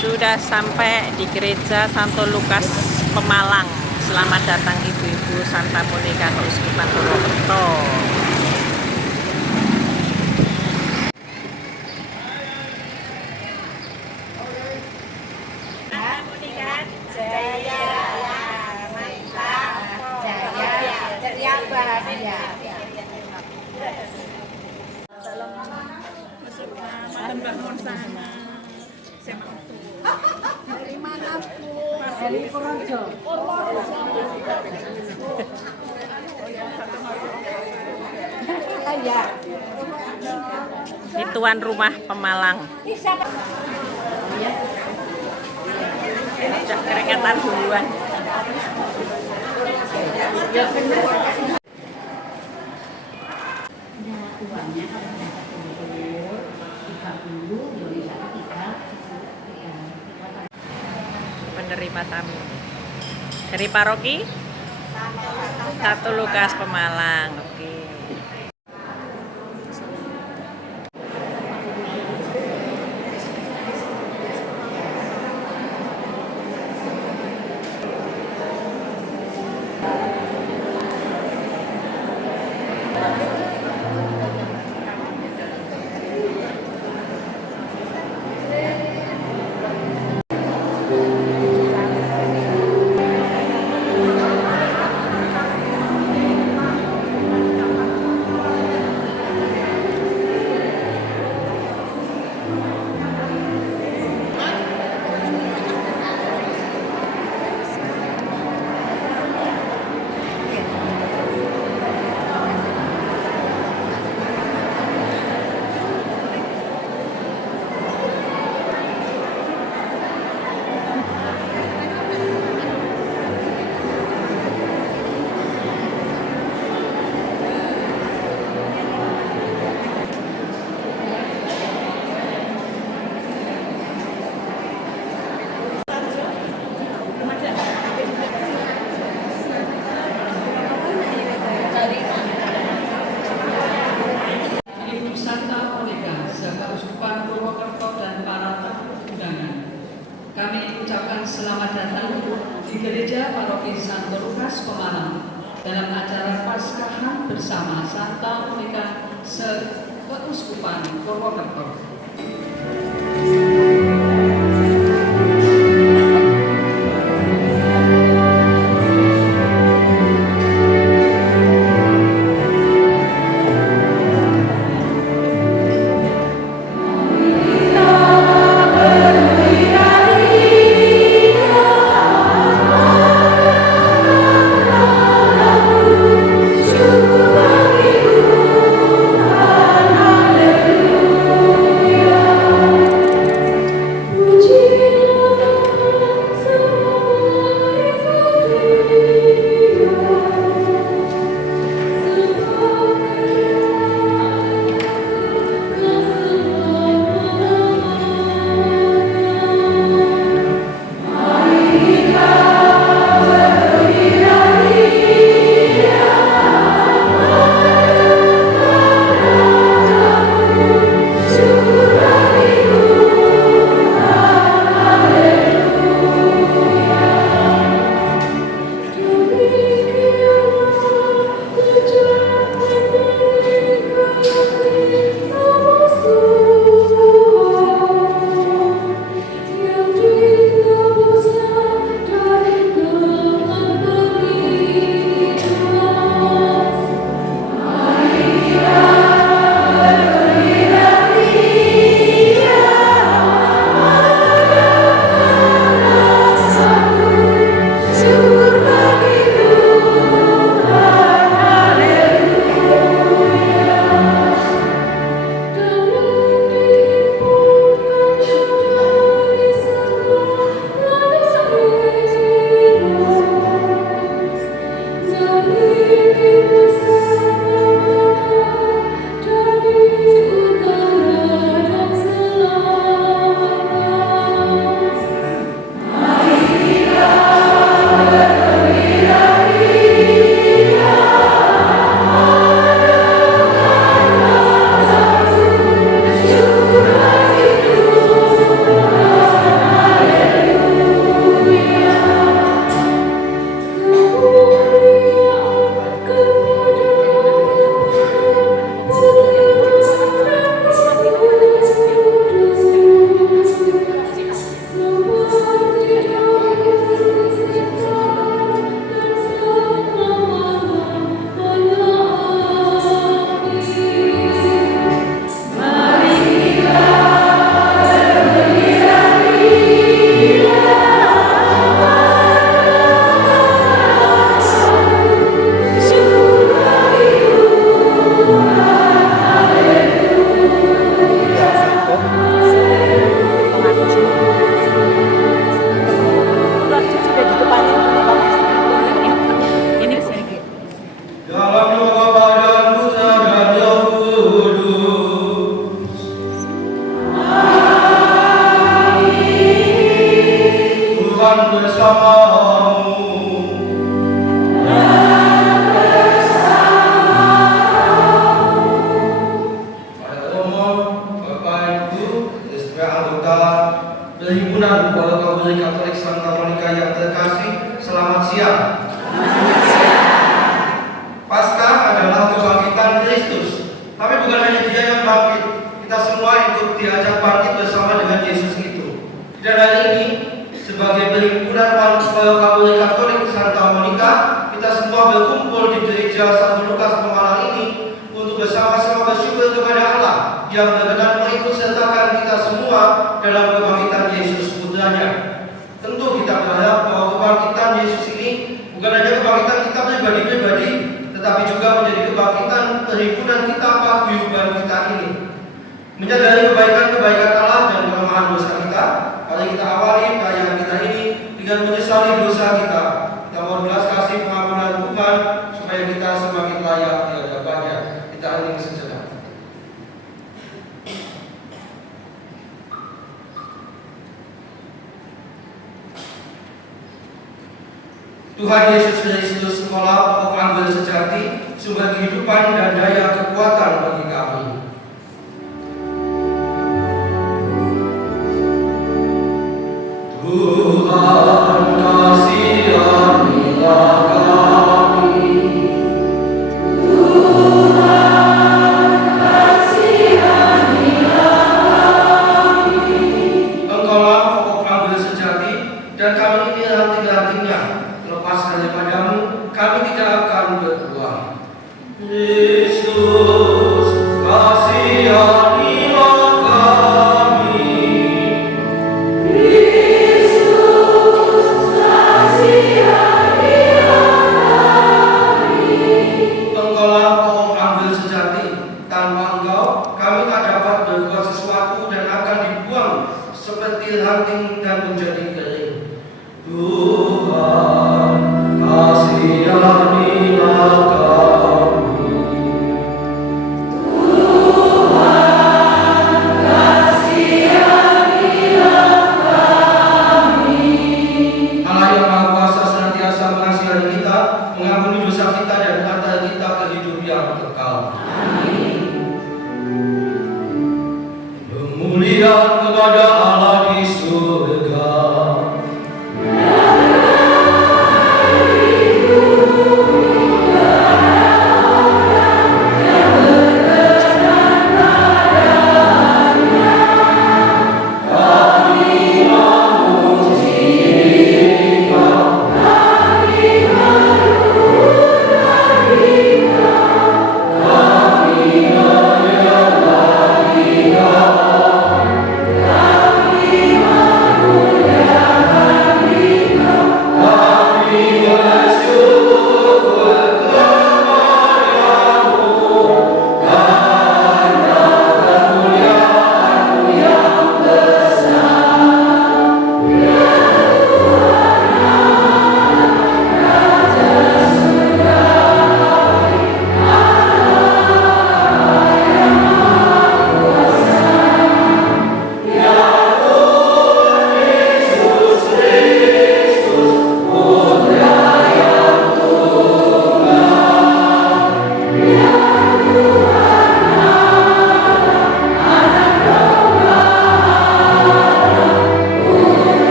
Sudah sampai di gereja Santo Lukas Pemalang. Selamat datang ibu-ibu Santa Monika Keuskupan Purwokerto. Ini tuan rumah Pemalang. Udah keringetan duluan. Penerima tamu dari paroki Santo Lukas Pemalang. Oke. Ibu Santa Monika, Keuskupan Purwokerto dan para tamu undangan, kami ucapkan selamat datang di Gereja Paroki Santo Lukas Pemalang dalam acara Paskahan bersama Santa Monika Keuskupan Purwokerto. Haleluya. Kabupaten Katolik Santa Monica yang terkasih, selamat siang. Paskah adalah kebangkitan Kristus, tapi bukan hanya Dia yang bangkit, kita semua ikut diajak bangkit bersama dengan Yesus itu. Dan hari ini, sebagai perhimpunan Kabupaten Katolik Santa Monica, kita semua berkumpul di gereja Santo Lukas Pemalang ini untuk bersama-sama bersyukur kepada Allah yang berkenan mengikut sertakan kita semua dalam kebangkitan Yesus Putranya. Tentu kita berharap bahwa kebangkitan Yesus ini bukan hanya kebangkitan kita pribadi-pribadi, tetapi juga menjadi kebangkitan perhimpunan kita, paguyuban kita ini. Menyadari kebaikan-kebaikan Allah dan kelemahan dosa kita, mari kita awali perayaan kita ini dengan menyesali dosa kita. Kita mohon belas kasih pengampunan Tuhan supaya kita semakin layak di hadapannya. Kita hening sejenak. Tuhan Yesus Kristus, Engkaulah pokok anggur sejati, sumber kehidupan dan daya kekuatan bagi kami. Tuhan, kasihanilah kami. Tuhan, kasihanilah kami. Engkaulah pokok anggur sejati, dan kami ini ranting-rantingnya. Lepas daripadamu, kami tidak akan berbuah. Kristus, kasihanilah kami. Kristus, kasihanilah kami. Engkaulah pohon anggur sejati. Tanpa Engkau, kami tak dapat berbuat sesuatu dan akan dibuang seperti ranting dan menjadi kering. Tuhan, kasihanilah kami. Tuhan, kasihanilah kami. Allah yang Maha Kuasa senantiasa mengasihani kita, mengampuni dosa kita dan mengantar kita ke hidup yang kekal. Amin. Kemuliaan kepada Allah di surga. Kami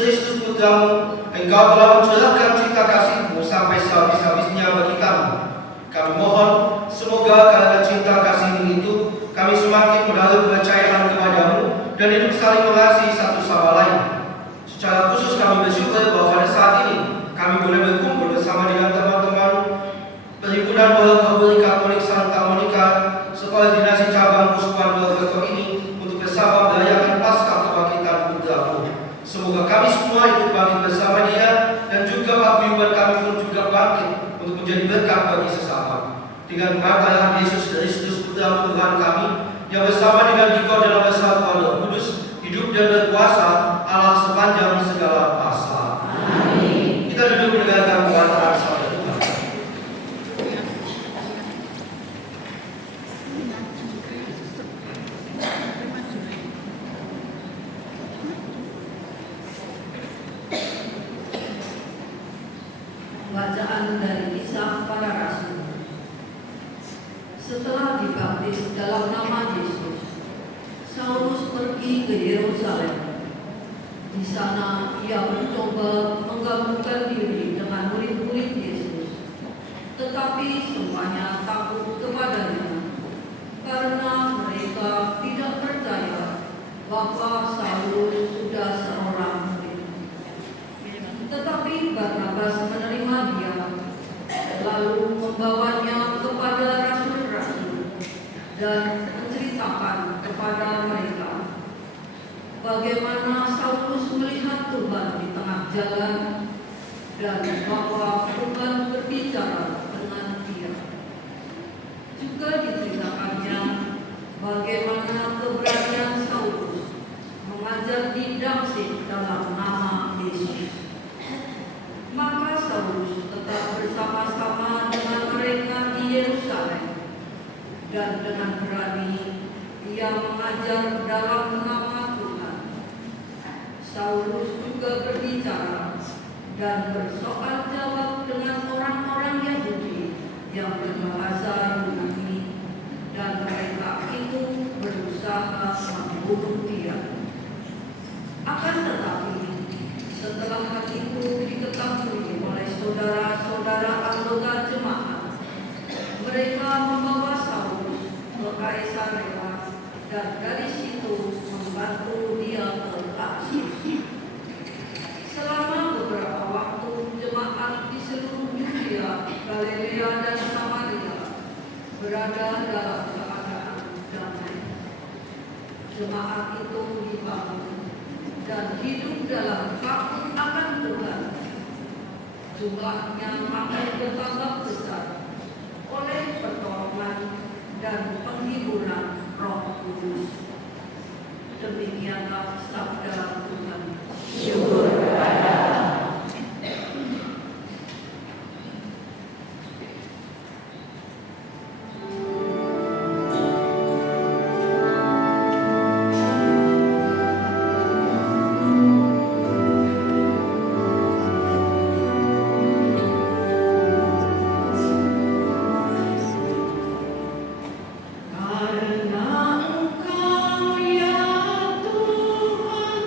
Kristus Putramu, Engkau telah mencurahkan cinta kasih-Mu sampai sehabis-habisnya bagi kami. Kami mohon, semoga karena cinta kasih itu, kami semakin menaruh kepercayaan kepadamu dan hidup saling mengasihi satu sama lain. Secara khusus kami bersyukur bahwa pada saat ini kami boleh berkumpul bersama dengan teman-teman Perhimpunan Pondok Katolik Katolik Santa Monica Sekolah Dinasti Cabang Keuskupan Purwokerto ini untuk bersama merayakan Paskah Kebangkitan Putra-Mu. Semoga kami semua ikut bangkit bersama Dia dan juga paguyuban kami pun juga bangkit untuk menjadi berkat bagi sesama. Dengan pengangkatan Yesus Kristus Putra-Mu Tuhan kami yang bersama dengan Dikau dalam persatuan Roh Kudus hidup dan berkuasa Allah sepanjang segala masa. Amin. Kita duduk mendengarkan perkataan sabda Tuhan. Bacaan dari Kisah Para Rasul. Setelah dibaptis dalam nama Yesus, Saulus pergi ke Yerusalem. Di sana ia mencoba menggabungkan diri dengan murid-murid Yesus, tetapi semuanya takut kepadanya karena mereka tidak percaya bahwa Saulus sudah seorang murid. Tetapi Barnabas menerima dia, lalu membawanya kepada rasul-rasul dan menceritakan kepada mereka bagaimana Saulus melihat Tuhan di tengah jalan dan bahwa Tuhan berbicara dengan dia. Juga diceritakannya bagaimana keberanian Saulus mengajar di Damsyik dalam nama Yesus. Maka Saulus tetap bersama-sama dengan mereka di Yerusalem, dan dengan berani ia mengajar dalam nama Tuhan. Saulus juga berbicara dan bersoal jawab dengan orang-orang Yahudi yang berbahasa Yunani, dan mereka itu berusaha membunuh dia. Akan tetapi setelah hal itu diketahui oleh saudara-saudara anggota jemaat, mereka membawa Saulus ke Kaisarea dan dari situ membantu dia ke Tarsus. Selama beberapa waktu jemaat di seluruh Yudea, Galilea dan Samaria berada dalam keadaan damai. Jemaat itu dibangun dan hidup dalam takut akan Tuhan. Jumlahnya makin bertambah besar oleh pertolongan dan penghiburan Roh Kudus. Demikianlah sabda Tuhan. Syukur kepada Allah. Karena Engkau ya Tuhan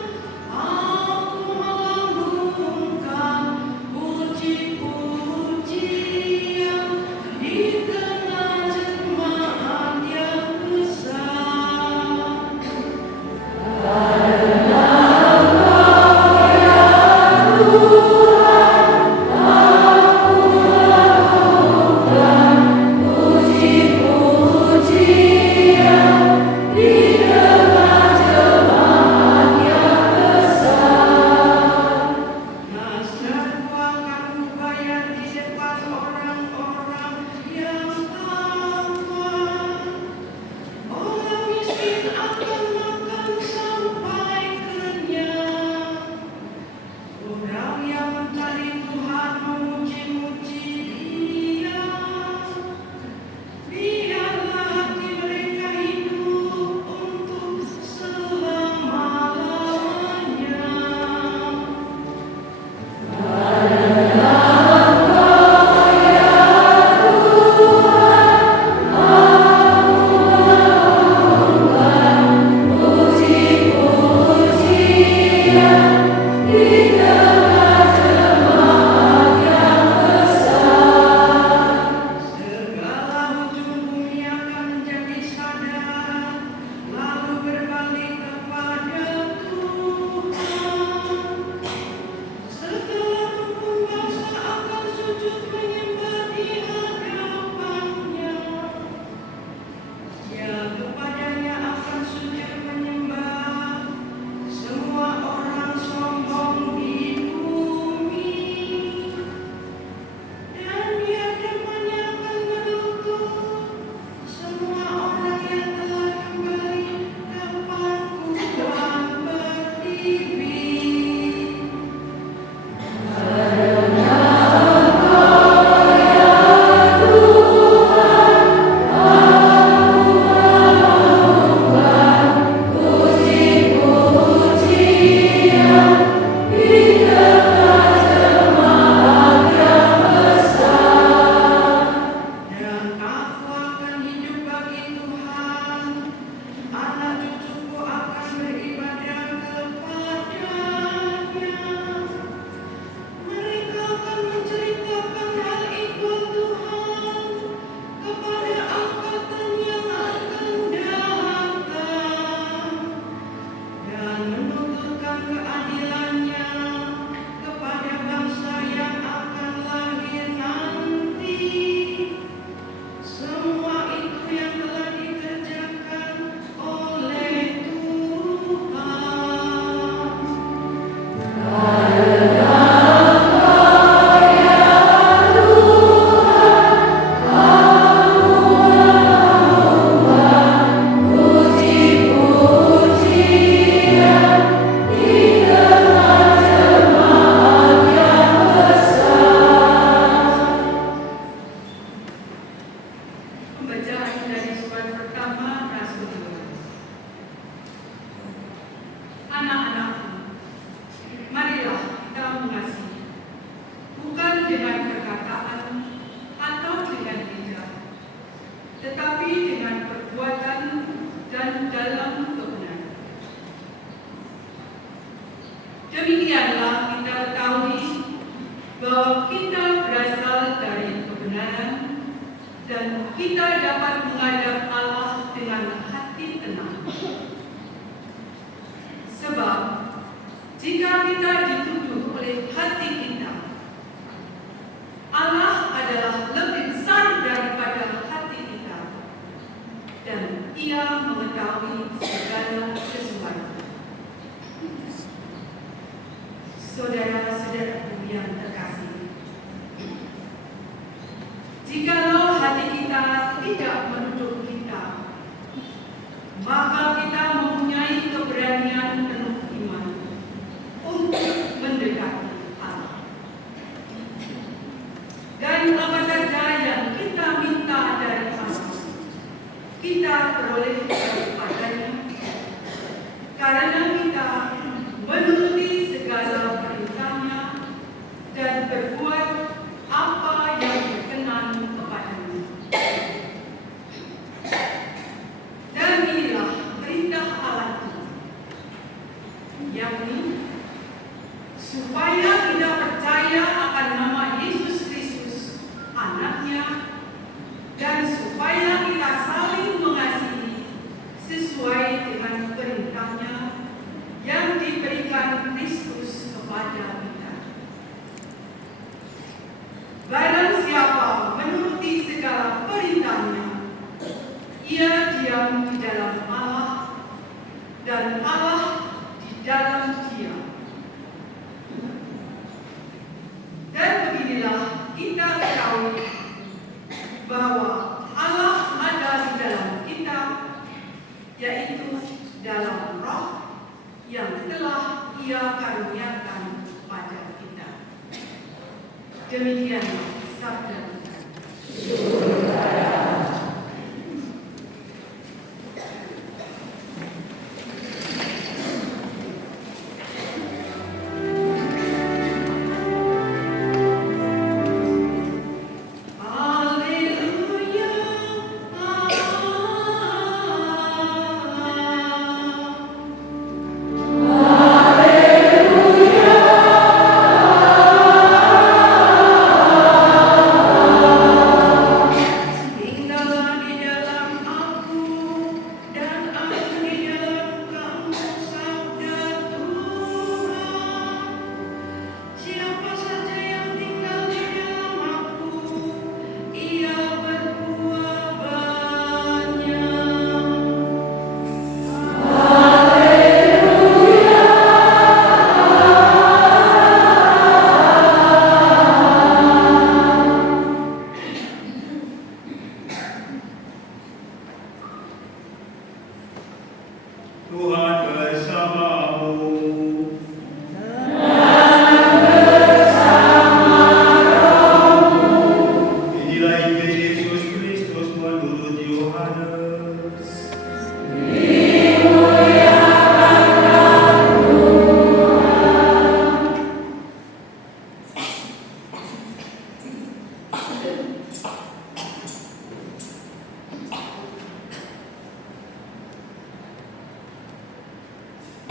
demikianlah kita ketahui bahwa kita berasal dari kebenaran dan kita dapat menghadap Allah dengan hati tenang. Sebab jika kita dituduh oleh hati kita, Allah adalah lebih besar daripada hati kita, dan Ia mengetahui segala sesuatu. Saudara-saudaraku yang terkasih, jikalau hati kita tidak menuduh kita, maka kita mempunyai keberanian penuh iman untuk mendekati Allah. Dan apa saja yang kita minta dari Allah, kita peroleh daripadanya, karena kita menuruti segala perintahnya dan berbuat apa yang berkenan kepadanya. Dan inilah perintah Allah, yakni supaya kita percaya akan nama Yesus Kristus, Anaknya, dan supaya kita saling mengasihi sesuai dengan perintahnya yang diberikan Kristus kepada kita. Barang siapa menuruti segala perintahnya, ia diam di dalam Allah dan Allah di dalam dia. Dan beginilah kita ketahui bahwa Allah ada di dalam kita, yaitu dalam Roh yang telah Ia karuniakan pada kita. Demikianlah sabda Tuhan.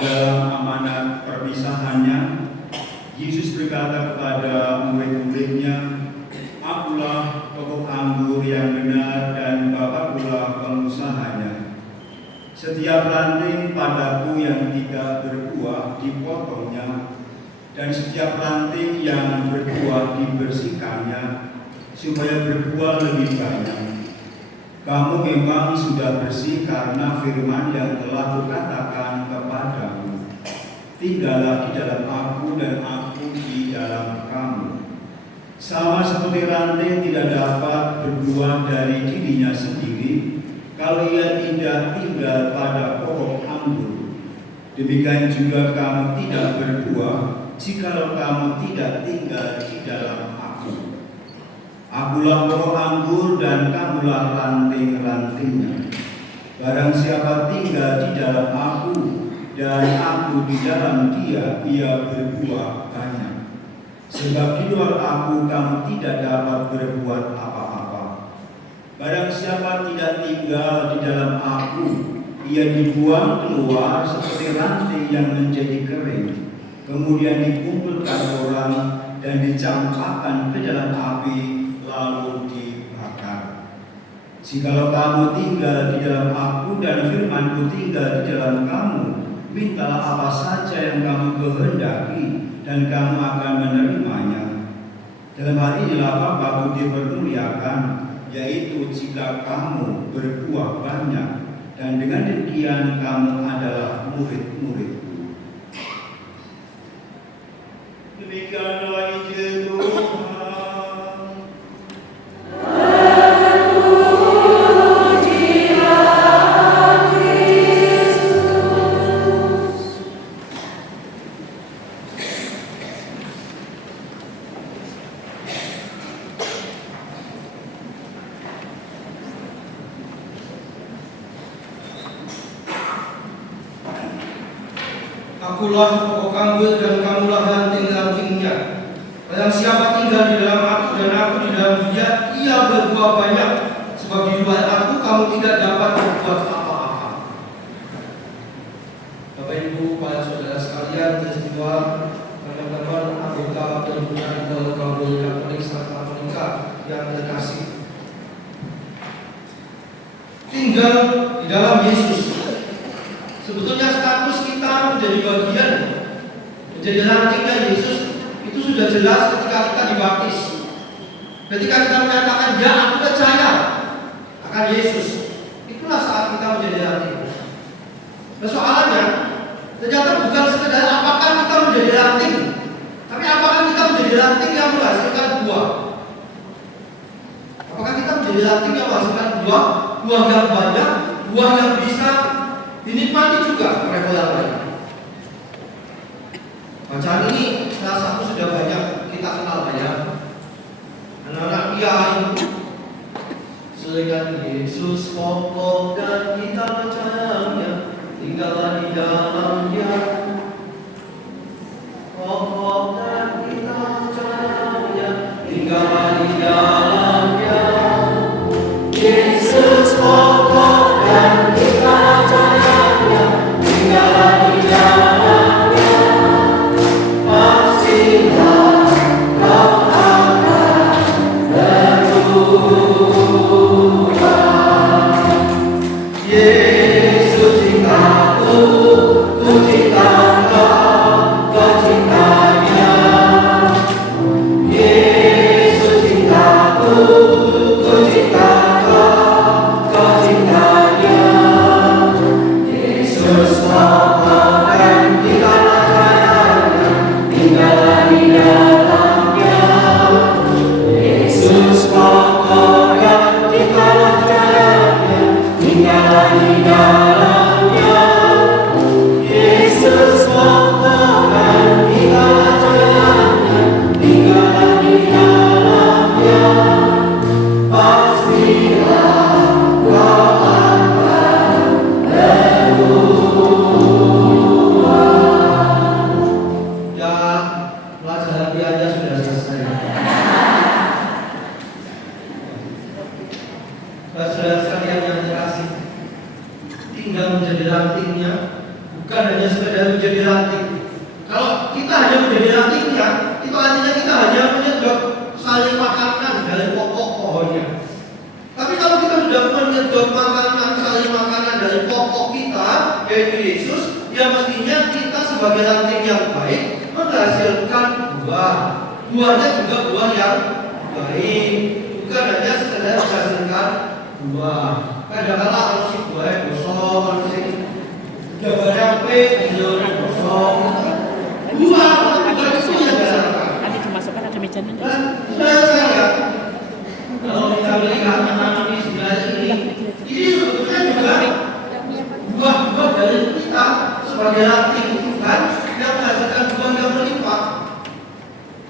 Dalam amanat perpisahannya, Yesus berkata kepada murid-muridnya, "Akulah pokok anggur yang benar dan Bapakkulah pengusahanya. Setiap ranting padaku yang tidak berbuah dipotongnya, dan setiap ranting yang berbuah dibersihkannya, supaya berbuah lebih banyak. Kamu memang sudah bersih karena firman yang telah kukatakan kepadamu. Tinggallah di dalam aku dan aku di dalam kamu. Sama seperti ranting tidak dapat berbuah dari dirinya sendiri kalau ia tidak tinggal pada pokok anggur. Demikian juga kamu tidak berbuah jikalau kamu tidak tinggal di dalam aku. Akulah pokok anggur dan kamulah ranting-rantingnya. Barang siapa tinggal di dalam aku dan aku di dalam dia, ia berbuah banyak. Sebab di luar aku kamu tidak dapat berbuat apa-apa. Barang siapa tidak tinggal di dalam aku, ia dibuang keluar seperti ranting yang menjadi kering. kemudian dikumpulkan orang dan dicampakkan ke dalam api lalu dibakar. Jikalau kamu tinggal di dalam aku dan firman-Ku tinggal di dalam kamu, mintalah apa saja yang kamu kehendaki dan kamu akan menerimanya. Dalam hal inilah Bapa-Ku dipermuliakan, yaitu jika kamu berbuah banyak, dan dengan demikian kamu adalah murid-murid-Ku. Demikianlah Injil Tuhan. Akulah pokok anggur dan kamulah ranting-rantingnya. Barang siapa tinggal di dalam aku dan aku di dalam dia, ia berbuah banyak. Sebab di luar aku kamu tidak dapat berbuat apa-apa. Bapak Ibu, para saudara sekalian, peristiwa teman-teman anggota perhimpunan Katolik Katolik Santa Monica yang terkasih. Tinggal di dalam Yesus. Sebetulnya status kita menjadi bagian, menjadi rantingnya Yesus itu sudah jelas ketika kita dibaptis. Ketika kita menyatakan ya aku percaya akan Yesus, itulah saat kita menjadi ranting. Persoalannya ternyata bukan sekedar apakah kita menjadi ranting, tapi apakah kita menjadi ranting yang menghasilkan buah. Apakah kita menjadi ranting yang menghasilkan buah, buah yang banyak, buah yang bisa dinikmati juga oleh orang lain. Bacaan ini salah satu sudah banyak kita kenal banyak. Anak-anak kiai seringan Yesus pokok dan kita percayanya, tinggallah di dalamnya. Pokok dan kita percayanya, tinggallah di dalamnya. Yesus pokok dan kita percayanya, tinggallah di dalamnya. Pastilah kau akan berubah. Yesus cintaku, ku cinta kau, kau cintanya. Yesus cintaku, ku cinta kau, kau cintanya. Yesus pokok dan kita percayanya, tinggallah di dalamnya. Yesus pokok dan kita percayanya, tinggallah di dalamnya. Yesus pokok dan kita percayanya, tinggallah di dalamnya. Pastilah kau akan berubah. Ya, pelajaran biaya sudah selesai. Saudara sekalian yang terkasih, tinggal menjadi rantingnya, bukan hanya sekedar menjadi ranting. Kalau kita hanya menjadi rantingnya, itu artinya kita hanya menyedot saling makanan dari pokok pohonnya. Tapi kalau kita sudah menyedot makanan, saling makanan dari pokok kita, yaitu Yesus, ya mestinya kita sebagai ranting yang baik menghasilkan buah. Buahnya juga buah yang baik, bukan hanya sekedar menghasilkan buah. Kadang-kadang kalau si buahnya gosong, kalau si gambarnya gosong, buah bukan itu yang dihasilkan. Nanti dimasukkan ada mejanya. Dan saudara saya, kalau kita melihat anak-anak di sebelah ini sebetulnya juga buah-buah dari kita sebagai ranting kan yang menghasilkan buah yang berlimpah.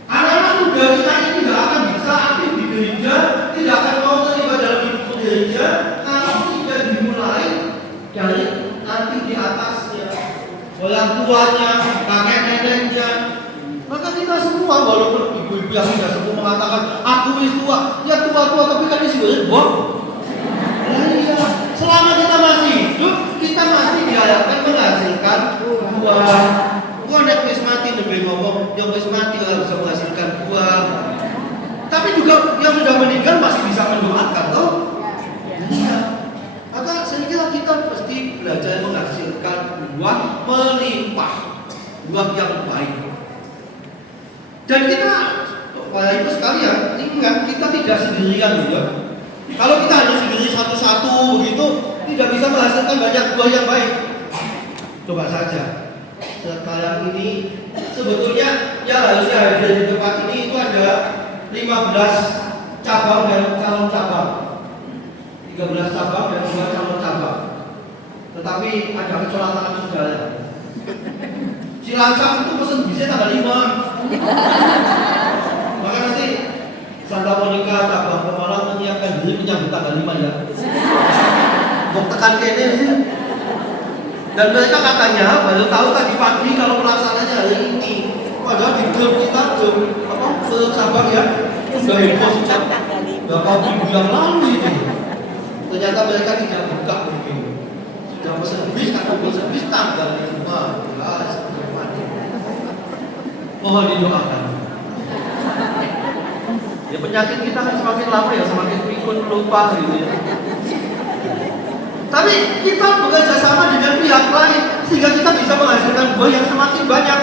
Anak-anak muda kita ini tidak akan bisa aktif di gereja, tidak akan mau terlibat dalam hidup gereja kalau tidak dimulai dari nanti di atasnya, orang tuanya, kakek neneknya. Maka kita semua, walaupun ibu-ibu yang sudah semua mengatakan aku wis tua, ya tua-tua tapi kan ini sebenarnya boh. Nah, iya, selama kita masih hidup, kita masih diharapkan menghasilkan buah. Engko nek wis mati nembe ngomong, yang wis mati ora bisa menghasilkan buah. Tapi juga yang sudah meninggal masih bisa mendoakan toh? Iya. Maka sehingga kita mesti belajar menghasilkan buah melimpah, buah yang baik. Dan kita, Bapak Ibu sekalian, ingat kita tidak sendirian loh ya. Kalau kita hanya sendiri satu-satu begitu, tidak bisa menghasilkan banyak buah yang baik. Coba saja, sekarang ini sebetulnya yang harusnya hadir di tempat ini itu ada 15 cabang dan calon cabang, 13 cabang dan 2 calon cabang. Tetapi ada kecolatan saudara. Cilacap itu pesen bisa tanggal 5. Maka nanti Santa Monica cabang Pemalang menyiapkan diri menyambut tanggal 5 ya. Untuk tekan kene sih. Dan mereka katanya baru tahu tadi pagi kalau pelaksananya hari ini. Padahal di grup kita cabang ya sudah heboh sejak beberapa minggu yang lalu ini. Ternyata mereka tidak buka mungkin. Sudah pesan bis, kata pesan bis tanggal 5. Mohon didoakan. Ya penyakit kita kan semakin lama ya semakin pikun lupa gitu ya. Tapi kita bekerja sama dengan pihak lain sehingga kita bisa menghasilkan buah yang semakin banyak.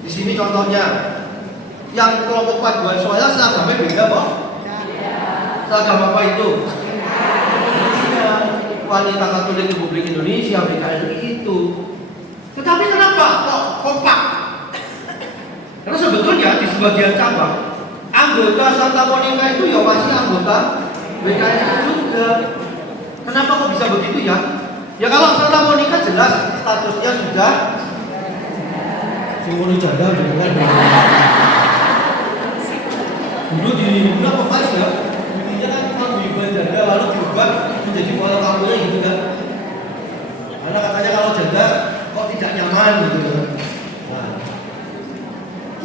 Di sini contohnya, yang kelompok paduan suara seragamnya beda, Pak. Seragam apa itu? Wanita Katolik Republik Indonesia (WKRI) itu. Tetapi kenapa kok kompak? Karena sebetulnya di sebagian cabang anggota Santa Monica itu ya masih anggota WKRI juga. Kenapa kok bisa begitu ya? Ya kalau Santa Monica jelas statusnya sudah Simono Janda dengan dulu di mana Pak ya? Intinya kan Paguyuban Janda lalu berubah menjadi pola kampungnya gitu kan? Karena katanya kalau janda kok tidak nyaman gitu kan? Nah,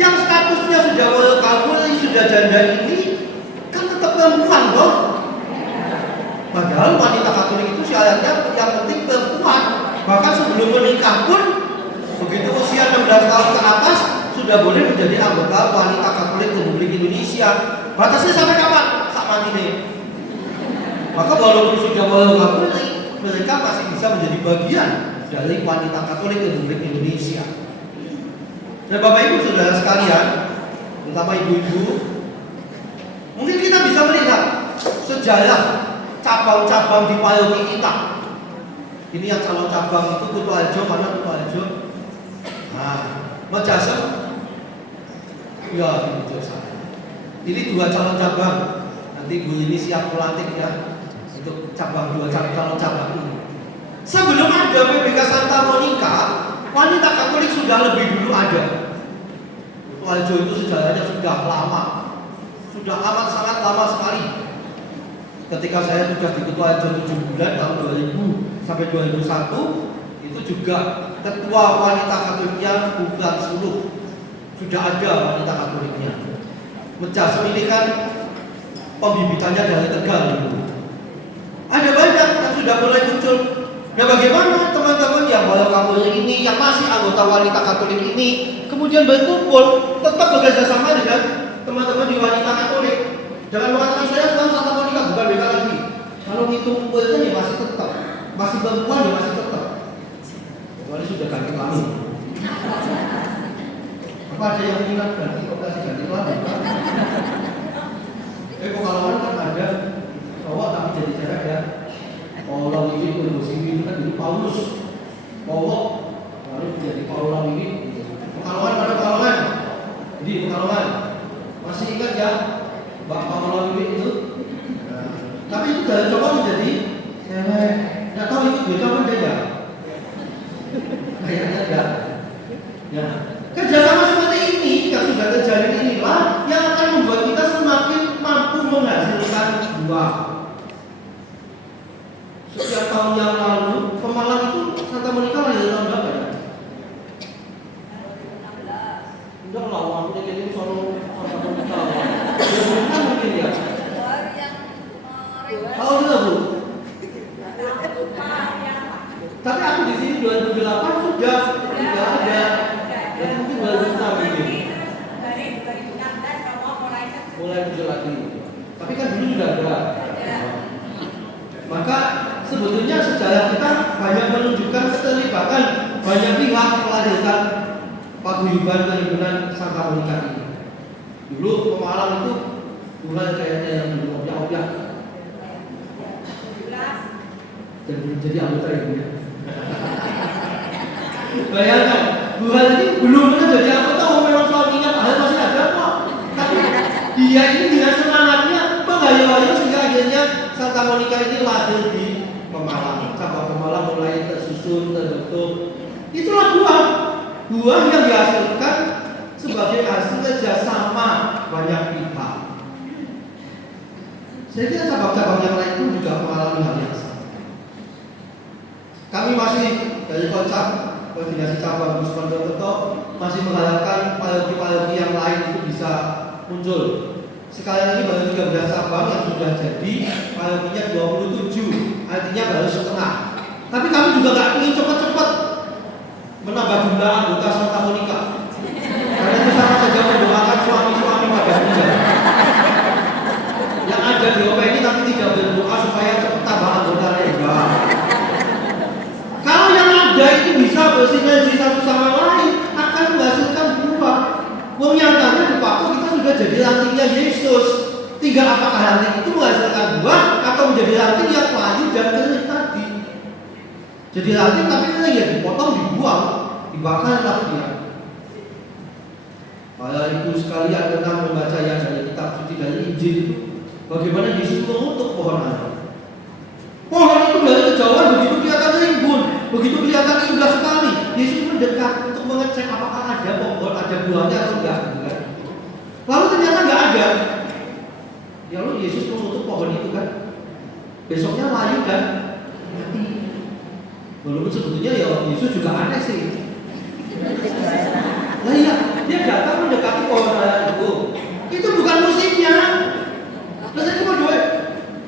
yang statusnya sudah pola kampung sudah janda ini kan tetap perempuan dong. Padahal wanita Katolik itu syaratnya yang penting perempuan. Bahkan sebelum menikah pun begitu usia 16 tahun ke atas sudah boleh menjadi anggota wanita Katolik Republik Indonesia. Batasnya sampai kapan? Sak mati nih. Maka walaupun sudah walau Katolik, mereka masih bisa menjadi bagian dari wanita Katolik Republik Indonesia. Dan Bapak Ibu Saudara sekalian, terutama ibu-ibu, mungkin kita bisa melihat sejarah cabang-cabang di paroki kita. Ini yang calon cabang itu Kutoarjo, mana Kutoarjo? Nah, Majasem. Ya, ini sana. Ini 2 calon cabang. Nanti Bu ini siap melantik ya untuk cabang 2 calon cabang ini. Sebelum ada PBK Santa Monica, wanita Katolik sudah lebih dulu ada. Kutoarjo itu sejarahnya sudah lama, sudah amat sangat lama sekali. Ketika saya sudah di Kutoarjo 7 bulan tahun 2000 sampai 2001, itu juga ketua wanita Katoliknya bukan seluruh sudah ada wanita Katoliknya. Majasem ini kan pembibitannya dari Tegal dulu. Ada banyak yang sudah mulai muncul. Nah bagaimana teman-teman yang walau Katolik ini yang masih anggota wanita Katolik ini kemudian berkumpul tetap bekerja sama dengan teman-teman di wanita Katolik. Jangan mengatakan saya sekarang Santa Monica bukan beda lagi. Kalau ngitung kumpulnya ya masih tetap, masih perempuan ya masih tetap. Kecuali sudah ganti kelamin. Apa ada yang minat ganti operasi ganti kelamin? Pekalongan kan ada cowok tapi jadi cewek ya. Paulang ini itu kan jadi Paulus. Paulus lalu menjadi Paulang ini. Pekalongan pada Pekalongan. Jadi Pekalongan masih ingat ya? Mbak Paulang ini itu. Nah, tapi itu dari cowok menjadi cewek. Nggak tahu itu beda apa enggak? Kayaknya enggak. Ya, kerjasama seperti ini yang sudah terjalin inilah yang akan membuat kita semakin mampu menghasilkan buah. Setiap tahun yang lalu, Pemalang itu Santa Monica lahir tahun berapa ya? Enggak lah, waktunya jadi soal Santa Monica. Ya mungkin ya. Tahun itu Bu. Tapi aku di sini 2008 sudah ada. banyak pihak melahirkan paguyuban perhimpunan Santa Monica ini. Dulu Pemalang itu mulai kayaknya yang belum obyek-obyek dan belum jadi anggota ibu ya. Bayangkan, Tuhan ini belum pernah jadi anggota, memang suaminya padahal masih ada kok. Tapi dia ini dengan semangatnya menghayu-hayu sehingga akhirnya Santa Monica ini lahir di Pemalang. Cabang Pemalang mulai tersusun, terbentuk. Itulah buah yang dihasilkan sebagai hasil kerjasama banyak pihak. Saya kira cabang-cabang yang lain pun juga mengalami hal yang sama. Kami masih dari Kocak, Koordinasi Cabang Uskupan Purwokerto masih mengharapkan paroki-paroki yang lain itu bisa muncul. Sekali lagi baru 13 cabang yang sudah jadi, parokinya 27, artinya baru setengah. Tapi kami juga nggak ingin cepat-cepat menambah jumlah anggota Santa Monica. Karena itu sama saja mendoakan suami-suami pada meninggal. Yang ada di OP ini tapi tidak berdoa supaya cepat tambah anggota legal. Kalau yang ada itu bisa bersinergi satu sama lain, akan menghasilkan buah. Wong nyatanya de facto kita sudah jadi rantingnya Yesus. Tinggal apakah ranting itu menghasilkan buah atau menjadi ranting yang layu dan kering tadi. Jadi ranting tapi kan ya dipotong, dibuang, dibakar tapi dia. Para ibu sekalian tentang membaca yang dari kitab suci dari Injil, bagaimana Yesus mengutuk pohon ara. Pohon itu dari kejauhan begitu kelihatan rimbun, begitu kelihatan indah sekali. Yesus mendekat untuk mengecek apakah ada pohon, ada buahnya atau enggak. Lalu ternyata enggak ada. Ya lalu Yesus mengutuk pohon itu kan. Besoknya layu dan mati. Walaupun sebetulnya ya Yesus juga aneh sih. Nah iya, dia datang mendekati pohon ara itu. Itu bukan musimnya. Terus saya cuma doa,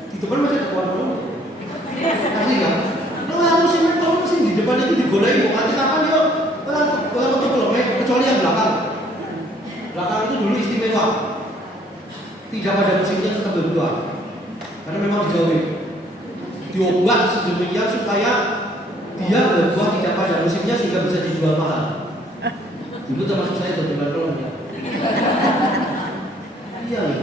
di depan masih ada pohon. Kasih kan? Nah musim kalau musim di depan itu digolai, mau nanti kapan yuk? Kalau belum, kecuali yang belakang. Belakang itu dulu istimewa. Tidak pada musimnya tetap berbuah. Karena memang dijauhi. Diobat sedemikian supaya dia berbuah tidak pada musimnya sehingga bisa dijual mahal. Dulu termasuk saya berjualan kolom ya. Iya nih.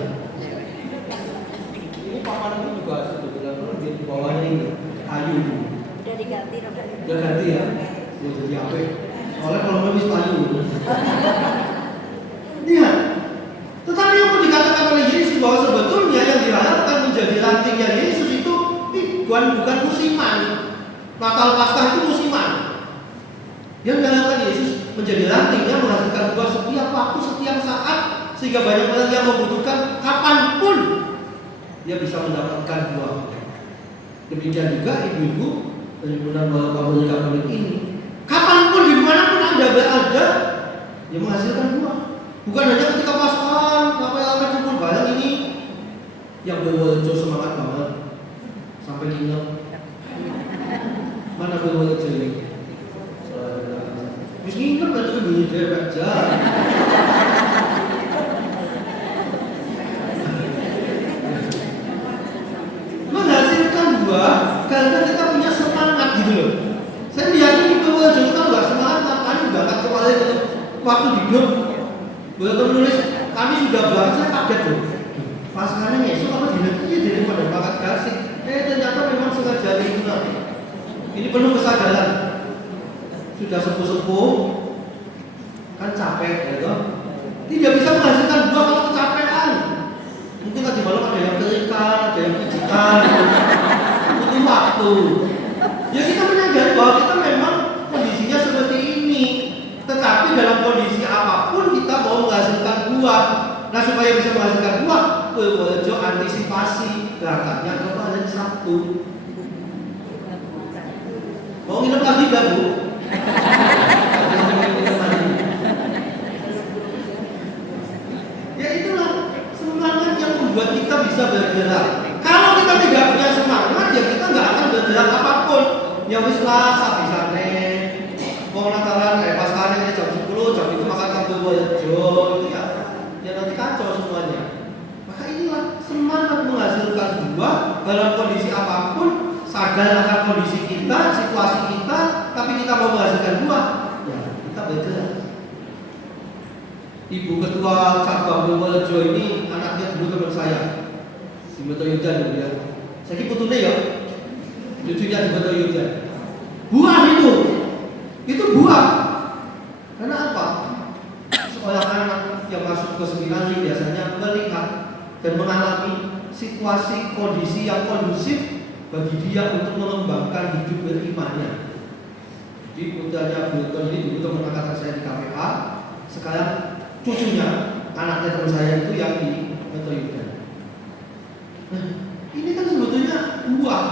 Ini papan ini juga sebetulnya kolom di bawahnya ini kayu. Udah diganti dong. Udah ganti ya. Ya jadi apa? Soalnya kalau habis kayu. Lihat. Tetapi yang mau dikatakan oleh Yesus bahwa sebetulnya yang diharapkan menjadi rantingnya Yesus itu bukan musiman. Natal Paskah itu musiman. Yang diharapkan Yesus menjadi rantingnya menghasilkan buah setiap waktu, setiap saat, sehingga banyak orang yang membutuhkan kapanpun dia bisa mendapatkan buah. Demikian juga ibu-ibu perhimpunan Bapak Katolik ini, kapanpun dimanapun Anda berada, dia menghasilkan buah. Bukan hanya ketika Paskah, apa kumpul bareng ini yang berwajib semangat banget sampai nginep. Mana berwajib ini? Terus nginep berarti bunyi dewek aja. Menghasilkan buah karena kita punya semangat gitu loh. Saya lihat ini berwajib kita nggak semangat, ngapain berangkat kemarin waktu hidup. Betul menulis kami sudah berangkat, saya kaget loh. Pas sekarang esok apa dinamiknya jadi pada bakat gasing. Ternyata memang sengaja diundur. Ini penuh kesadaran. Sudah sepuh-sepuh kan capek ya toh. Tidak bisa menghasilkan buah kalau kecapean. Mungkin tadi malam ada yang terikan, ada yang pijitan. Butuh waktu. Ya kita menyadari bahwa kita memang kondisinya seperti ini. Tetapi dalam kondisi apapun kita mau menghasilkan buah. Nah supaya bisa menghasilkan buah, Purworejo antisipasi berangkatnya ke hari Sabtu. Mau nginep lagi gak Bu? Ya itulah semangat yang membuat kita bisa bergerak. Kalau kita tidak punya semangat, ya kita nggak akan bergerak apapun. Ya wis lah, sabisane. Mau Natalan pas kali jam 10, jam itu makan kabel Purworejo, itu ya nanti kacau semuanya. Maka inilah semangat menghasilkan buah dalam kondisi apapun, sadar akan kondisi kita, situasi kita, tapi kita mau menghasilkan buah, Ibu ketua cabang Purworejo ini anaknya dulu teman saya di Beto Yudan ya. Saya kira putune ya, cucunya di Beto Yudan. Buah itu buah. Karena apa? Seorang anak yang masuk ke seminari biasanya melihat dan mengalami situasi kondisi yang kondusif bagi dia untuk mengembangkan hidup berimannya. Jadi putranya Bu ini dulu teman angkatan saya di KPA, sekarang cucunya, anaknya teman saya itu yang di Metro Yudan. Nah, ini kan sebetulnya buah.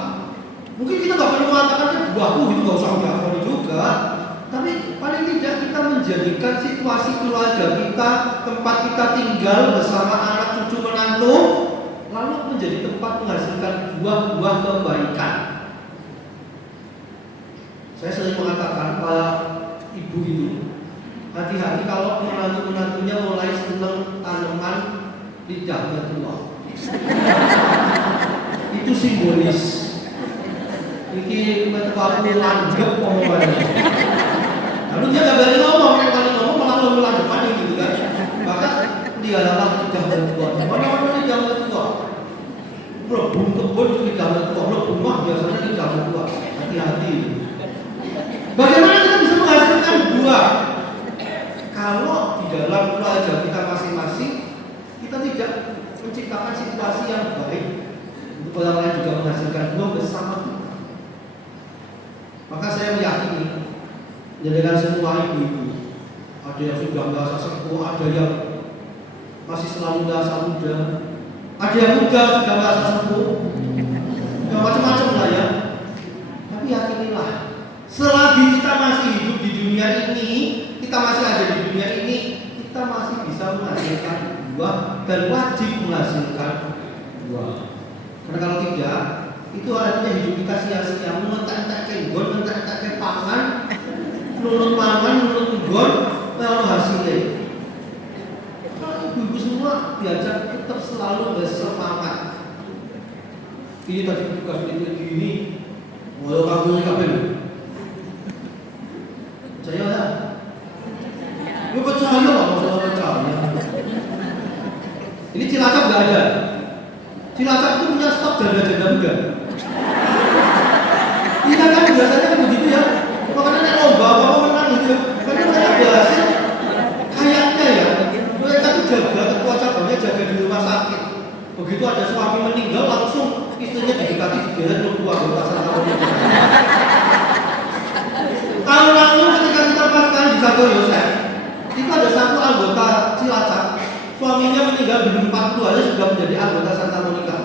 Mungkin kita nggak perlu mengatakan buahku itu nggak usah diakoni juga, tapi paling tidak kita menjadikan situasi keluarga kita, tempat kita tinggal bersama anak cucu menantu, lalu menjadi tempat menghasilkan buah-buah kebaikan. Saya sering mengatakan pada ibu itu, hati-hati kalau menantu-menantunya mulai senang tanaman lidah mertua. Itu simbolis. Ini mertua langgep omongannya. Lalu dia gak berani ngomong, yang paling ngomong malah ngomong langgep gitu kan. Maka dia adalah lidah mertua. Mana-mana lidah mertua. Melebung kebun itu lidah mertua. Melebung mah biasanya lidah mertua. Hati-hati. Bagaimana kita bisa menghasilkan buah? Kalau di dalam keluarga kita masing-masing kita tidak menciptakan situasi yang baik untuk orang lain juga menghasilkan buah bersama kita. Maka saya meyakini dengan semua ibu-ibu, ada yang sudah merasa sepuh, ada yang masih selalu merasa muda, ada yang muda sudah merasa sepuh, ya macam-macam lah ya. Tapi yakinilah, selagi kita masih hidup di dunia ini, kita masih ada di dunia ini, kita masih bisa menghasilkan buah dan wajib menghasilkan buah. Karena kalau tidak, itu artinya hidup kita sia-sia, mengentak-entak kenggon, mengentak-entak pangan, nurut pangan, nurut nggon, lalu hasilnya. Kalau ibu-ibu semua diajak tetap selalu bersemangat. Ini tadi tugas itu gini, walau kaburnya kabel. Percaya tak? Ya percaya lah, masalah percaya. Ini Cilacap nggak ada. Cilacap itu punya stok janda-janda muda. Iya kan biasanya kan begitu ya. Makanya nek lomba apa menang gitu. Karena mereka berhasil kayaknya ya. Mereka tuh jaga ketua cabangnya jaga di rumah sakit. Begitu ada suami meninggal langsung istrinya didekati digeret keluar anggota Santo Tahun lalu ketika kita paskan di Santo Yosef, itu ada satu anggota Cilacap. Suaminya meninggal belum 40 hari sudah menjadi anggota Santa Monica.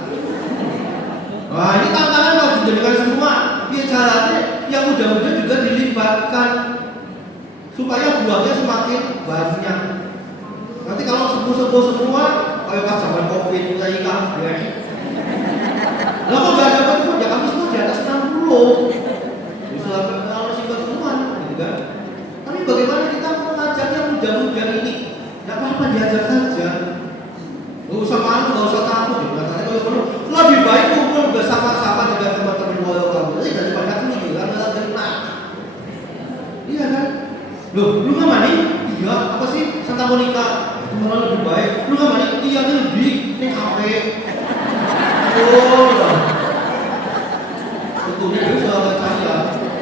Wah ini tantangan kalau dijadikan semua. Ya caranya yang muda-muda juga dilibatkan supaya buahnya semakin banyak. Nanti kalau sepuh-sepuh semua, kayak pas zaman COVID mulai kabeh. Lah kok gak ada perempuan? Ya kami semua di atas 60. Bisa kalau sih perempuan, gitu kan? Tapi bagaimana kita mengajak yang muda-muda ini? Gak apa-apa diajak saja. Gak usah malu, gak usah takut. Lebih baik kumpul bersama-sama dengan teman-teman walau kamu daripada keliru karena kena. Iya kan? Loh, lu nggak mandi? Iya. Apa sih Santa Monica? Malah lebih baik. Lu nggak mandi? Iya ini lebih. Ini kafe. Oh, tentunya itu soal percaya.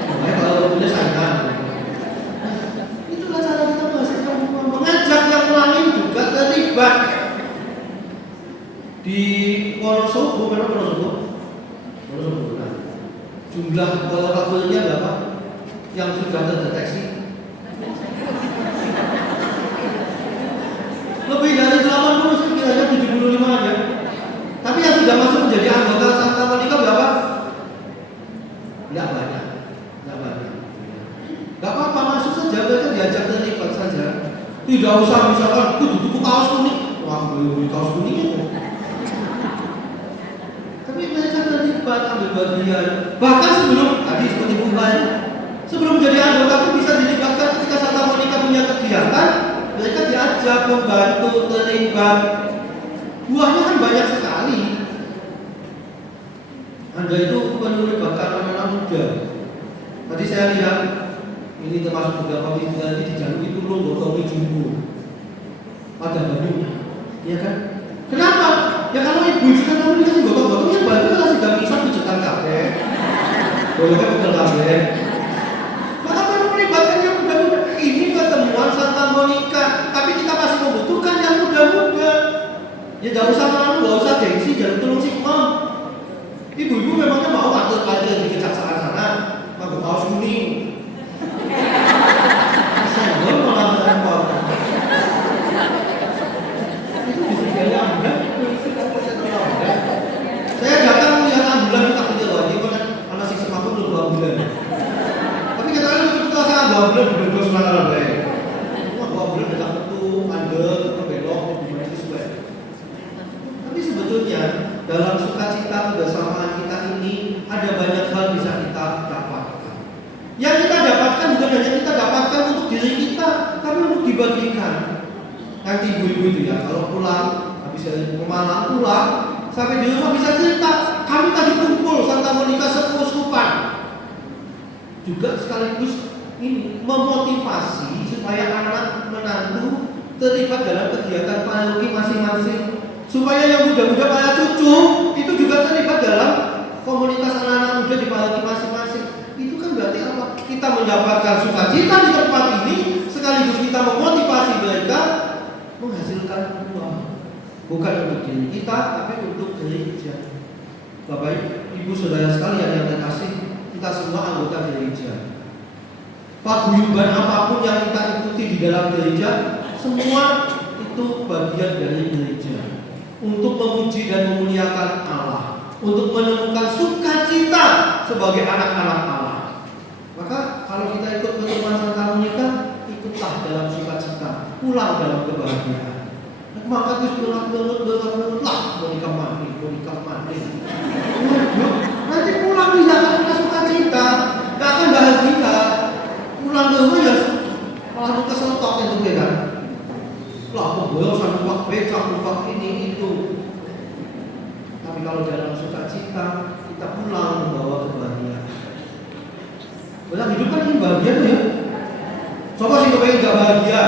Makanya kalau punya saingan. Itulah cara kita mengajak yang lain juga terlibat. Di Wonosobo, mana Wonosobo? Wonosobo, nah. Jumlah walau kabelnya berapa? Yang sudah terdeteksi? Lebih dari 80 sih, kira-kira 75 aja. Tapi yang sudah masuk menjadi anggota Santa Monica berapa? Tidak banyak, tidak banyak. Gak apa-apa, masuk saja, mereka diajak terlibat saja. Tidak usah misalkan, tutup kaos kuning. Wah, beli kaos kuning itu. Tapi mereka terlibat ambil bagian. Bahkan sebelum tadi seperti bukan, sebelum menjadi anggota pun bisa dilibatkan ketika Santa Monica punya kegiatan, mereka diajak membantu terlibat. Buahnya kan banyak sekali. Anda itu perlu melibatkan anak-anak muda. Tadi saya lihat ini termasuk beberapa minggu di jalur itu belum gotong jumbo. ada bajunya, ya kan? Kenapa? Ya kalau ibu-ibu kan kamu dikasih botol-botolnya baru kan sudah bisa pijetan kafe, boleh kan betul kafe. Maka kamu melibatkan yang muda-muda. Ini pertemuan Santa Monica, tapi kita masih membutuhkan yang muda-muda. Ya jangan usah malu, nggak usah gengsi, jangan tolong sih mam. Ibu-ibu memangnya mau atur aja di kejaksaan sana, mabuk kaos kuning. Senggol malah repot. Itu bisa jadi ambulan. Saya datang melihat ambulan tak punya wajib kan anak sih semapun udah 2 bulan. Tapi katanya kita saya 2 bulan berdua selama lebih. Cuma 2 bulan dekat itu mandek, belok, gimana itu sesuai. Tapi sebetulnya dalam sukacita kebersamaan kita ini ada banyak hal bisa kita dapatkan. Yang kita dapatkan bukan hanya kita dapatkan untuk diri kita, tapi untuk dibagikan. Nanti ibu-ibu itu ya, kalau pulang habis dari Pemalang pulang, sampai di rumah bisa cerita, kami tadi kumpul Santa Monica seuskupan. Juga sekaligus ini memotivasi supaya anak menantu terlibat dalam kegiatan paroki masing-masing. Supaya yang muda-muda para cucu itu juga terlibat dalam komunitas anak-anak muda di paroki masing-masing. Itu kan berarti apa? Kita mendapatkan sukacita di tempat ini, sekaligus kita memotivasi mereka menghasilkan uang. Bukan untuk diri kita, tapi untuk gereja. Bapak, Ibu, Saudara sekalian yang terkasih, kita semua anggota gereja. Paguyuban apapun yang kita ikuti di dalam gereja, semua itu bagian dari gereja. Untuk memuji dan memuliakan Allah, untuk menemukan sukacita sebagai anak-anak Allah. Maka kalau kita ikut pertemuan Santa Monica, ikutlah dalam sukacita, pulang dalam kebahagiaan. Maka terus berat-berat lah Monica mandi. Nanti pulang tidak akan ada sukacita, tidak akan bahagia. Pulang ke rumah ya malah kesentok itu kan. Lah pemborosan numpak becak, numpak ini itu. Tapi kalau dalam sukacita kita pulang membawa kebahagiaan. Dalam hidup kan ini bahagia tuh ya. Coba sih kepengen gak bahagia.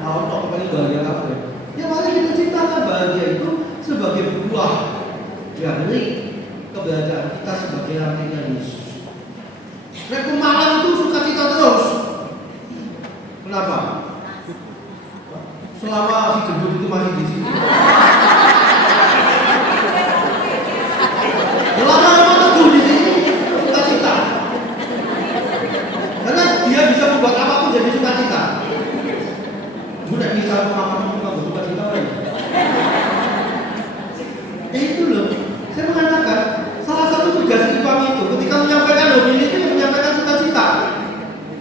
Nah, untuk kepengen bahagia apa ya? Ya mari kita ciptakan bahagia itu sebagai buah dari keberadaan kita sebagai rantainya Yesus. Nek Pemalang itu sukacita terus. Kenapa? Selama si gendut itu masih di sini. Lama-lama teguh di sini sukacita. Karena dia bisa membuat apapun jadi sukacita. Udah bisa memakan juga bersukacita lagi. Itu loh. Saya mengatakan salah satu tugas imam itu ketika menyampaikan homili itu menyampaikan sukacita.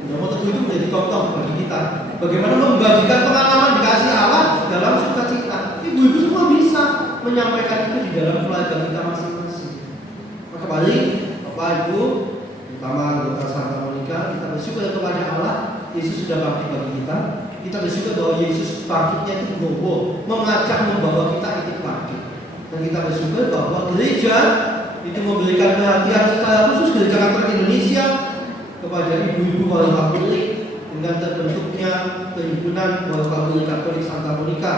Nomor teguh itu menjadi contoh bagi kita. Bagaimana membagikan pengalaman dikasih Allah dalam sukacita. Ibu-ibu semua bisa menyampaikan itu di dalam keluarga kita masing-masing. Maka balik, Bapak Ibu, terutama anggota Santa Monica, kita bersyukur kepada Allah. Yesus sudah bangkit bagi kita. Kita bersyukur bahwa Yesus bangkitnya itu mengajak membawa kita ikut bangkit. Dan kita bersyukur bahwa gereja itu memberikan perhatian secara khusus gereja Katolik Indonesia kepada ibu-ibu wali Katolik dengan terbentuknya perhimpunan wali Katolik Santa Monica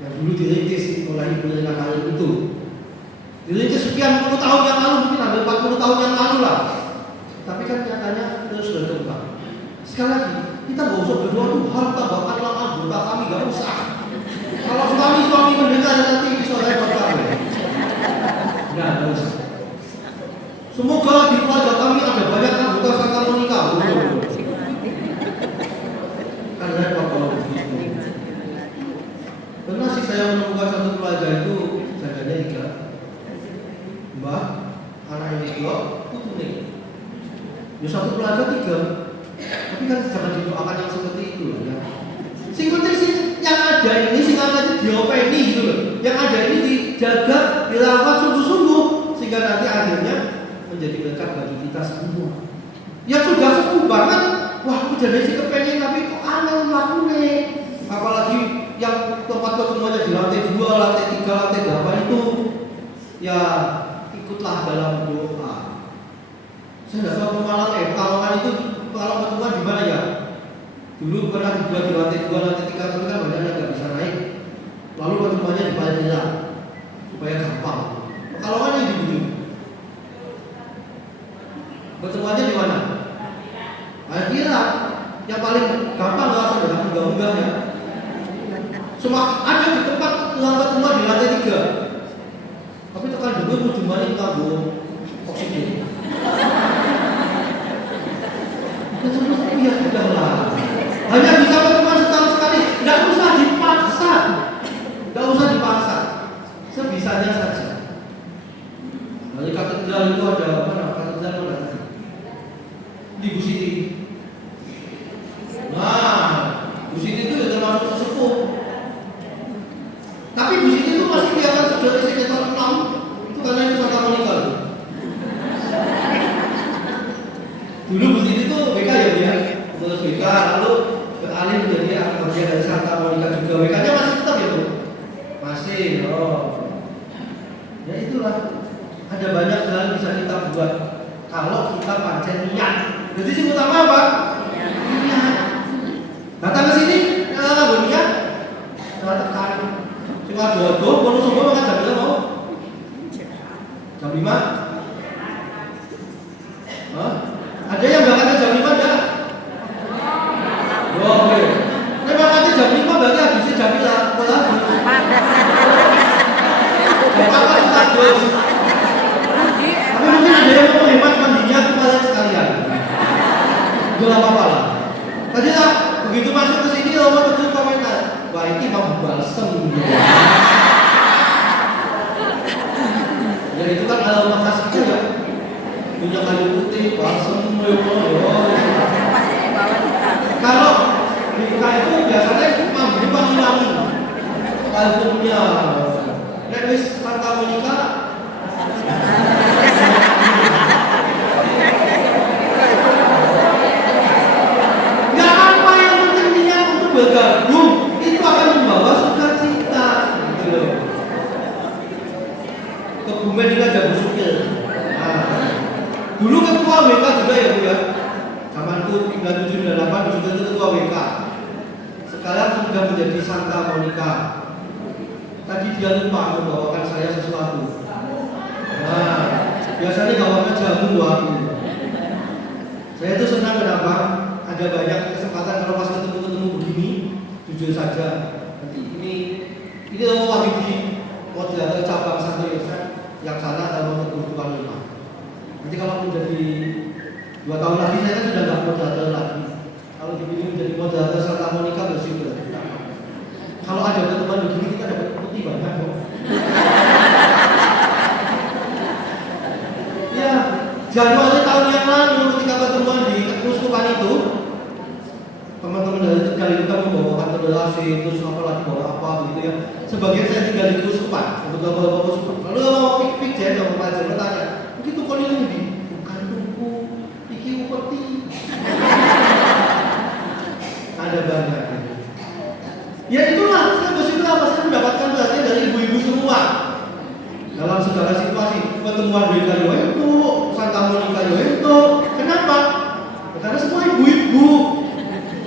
yang dulu dirintis oleh Ibu Rena Karim itu. Dirintis sekian puluh tahun yang lalu, mungkin hampir 40 tahun yang lalu lah. Tapi kan nyatanya terus berkembang. Sekali lagi, kita nggak usah berdoa Tuhan tambahkanlah anggota kami, nggak usah. Kalau suami mendengar nanti bisa repot kami. Nggak usah. Semoga di keluarga kami ada banyak anggota Santa Monica. Kan repot kalau begitu. Pernah sih saya menemukan satu keluarga itu jaganya 3. Mbak, anak ini 2, putu nih. Ya satu keluarga 3. Tapi kan jangan didoakan yang seperti itu loh ya. Sing penting sih yang ada ini sing ada diopeni gitu loh. Yang ada ini dijaga, dirawat sungguh-sungguh sehingga nanti akhirnya menjadi berkat bagi kita semua. Ya sudah sepuh banget. Wah, aku jadi sih kepengen tapi kok aneh lakunya. Apalagi yang tempat pertemuannya di lantai 2, lantai 3, lantai 8 itu ya ikutlah dalam doa. Saya nggak tahu Pekalongan itu kalau pertemuan di mana ya? Dulu pernah dibuat di lantai 2, lantai 3, tapi kan banyak yang nggak bisa naik. Lalu pertemuannya dipancing supaya gampang. Pekalongan yang dibujuk. Pertemuannya di mana? Kira yang paling gampang nggak usah dengan unggah-unggah ya. Semua ada di tempat pertemuan di lantai 3. Tapi tekan dulu ujungnya tabung oksigen. Ya sudahlah. Hanya bisa pertemuan setahun sekali. Tidak usah dipaksa. Tidak usah dipaksa. Sebisanya saja. Dari katedral itu ada apa? Katedral mana? Di Bu Siti. Nah, Bu Siti itu ya termasuk sesepuh. Tapi Bu Siti itu masih kelihatan sudah di sekitar 6. Itu karena itu Santa Monica. Dulu Bu Siti itu BK ya dia. Terus BK lalu beralih menjadi bagian dari Santa Monica juga. BK-nya masih tetap ya Bu? Masih. Ya itulah. Ada banyak hal yang bisa kita buat kalau kita pancen niat. Jadi sing utama apa? Niat. Datang ke sini, niat. Tekan. Sing ado-ado, kono sopo makan jam berapa mau? Jam 5? Hah? Ada yang berangkat jam 5 enggak? Oh, oke. Nek berangkat jam 5 berarti habisnya jam 5. Pola. Apa kita terus? Tapi mungkin ada yang mau hemat mandinya kepada sekalian. Gak apa-apa lah. Tadi lah, begitu masuk ke sini orang tuh komentar, wah ini mau balsem gitu. Ya itu kan aroma khas kita ya. Minyak kayu putih, balsem, kalau Mika itu biasanya mampu wangi-wangi parfumnya. Nek wis Santa Monica nggak apa yang penting niat untuk bergabung itu akan membawa sukacita gitu loh. Kebumen ini ada busuknya. Dulu ketua WK juga ya Bu ya. Zamanku 9798 juga ketua WK. Sekarang sudah menjadi Santa Monica. Tadi dia lupa membawakan saya sesuatu. Nah, biasanya bawakan jamu aku. Saya tuh senang kenapa? Ada banyak kesempatan kalau pas ketemu begini, jujur saja. Nanti ini Romo Wahidi, moderator cabang Santo Yosef, yang sana ada nomor kebutuhan 5. Nanti kalau menjadi 2 tahun lagi saya kan sudah nggak moderator lagi. Kalau dipilih menjadi moderator Santa Monica bersyukur. Kalau ada pertemuan begini kita dapat putih banyak kok. Ya, Januari tahun yang lalu ketika pertemuan di keuskupan itu, teman-teman dari Tegal itu kan membawakan federasi, terus apalagi bawa apa gitu ya. Sebagian saya tinggal di keuskupan, untuk bawa keuskupan. Lalu mau pik jen, mau pelajar bertanya, begitu kok ini di bukan tuku, iki upeti. Ada banyak. Ya itulah, saya bersyukur apa saya mendapatkan perhatian dari ibu-ibu semua. Dalam segala situasi, pertemuan di Kayo itu, Santa Monica itu, kenapa? Karena semua ibu-ibu.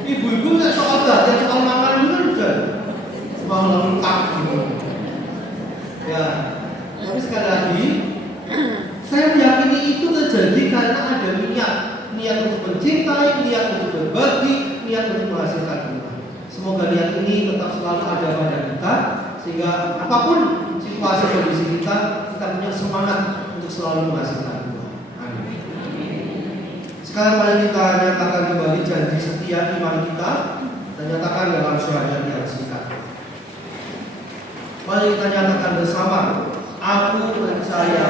Ibu-ibu nggak soal perhatian, soal makan juga bisa. Mau lengkap gitu. Ya, tapi sekali lagi, saya meyakini itu terjadi karena ada niat untuk mencintai, niat untuk berbagi, niat untuk menghasilkan buah. Semoga niat ini tetap selalu ada pada kita, sehingga apapun situasi kondisi kita punya semangat untuk selalu menghasilkan buah. Amin. Sekarang mari kita nyatakan kembali janji setia iman kita dan nyatakan dalam syahadat yang singkat. Mari kita nyatakan bersama. Aku percaya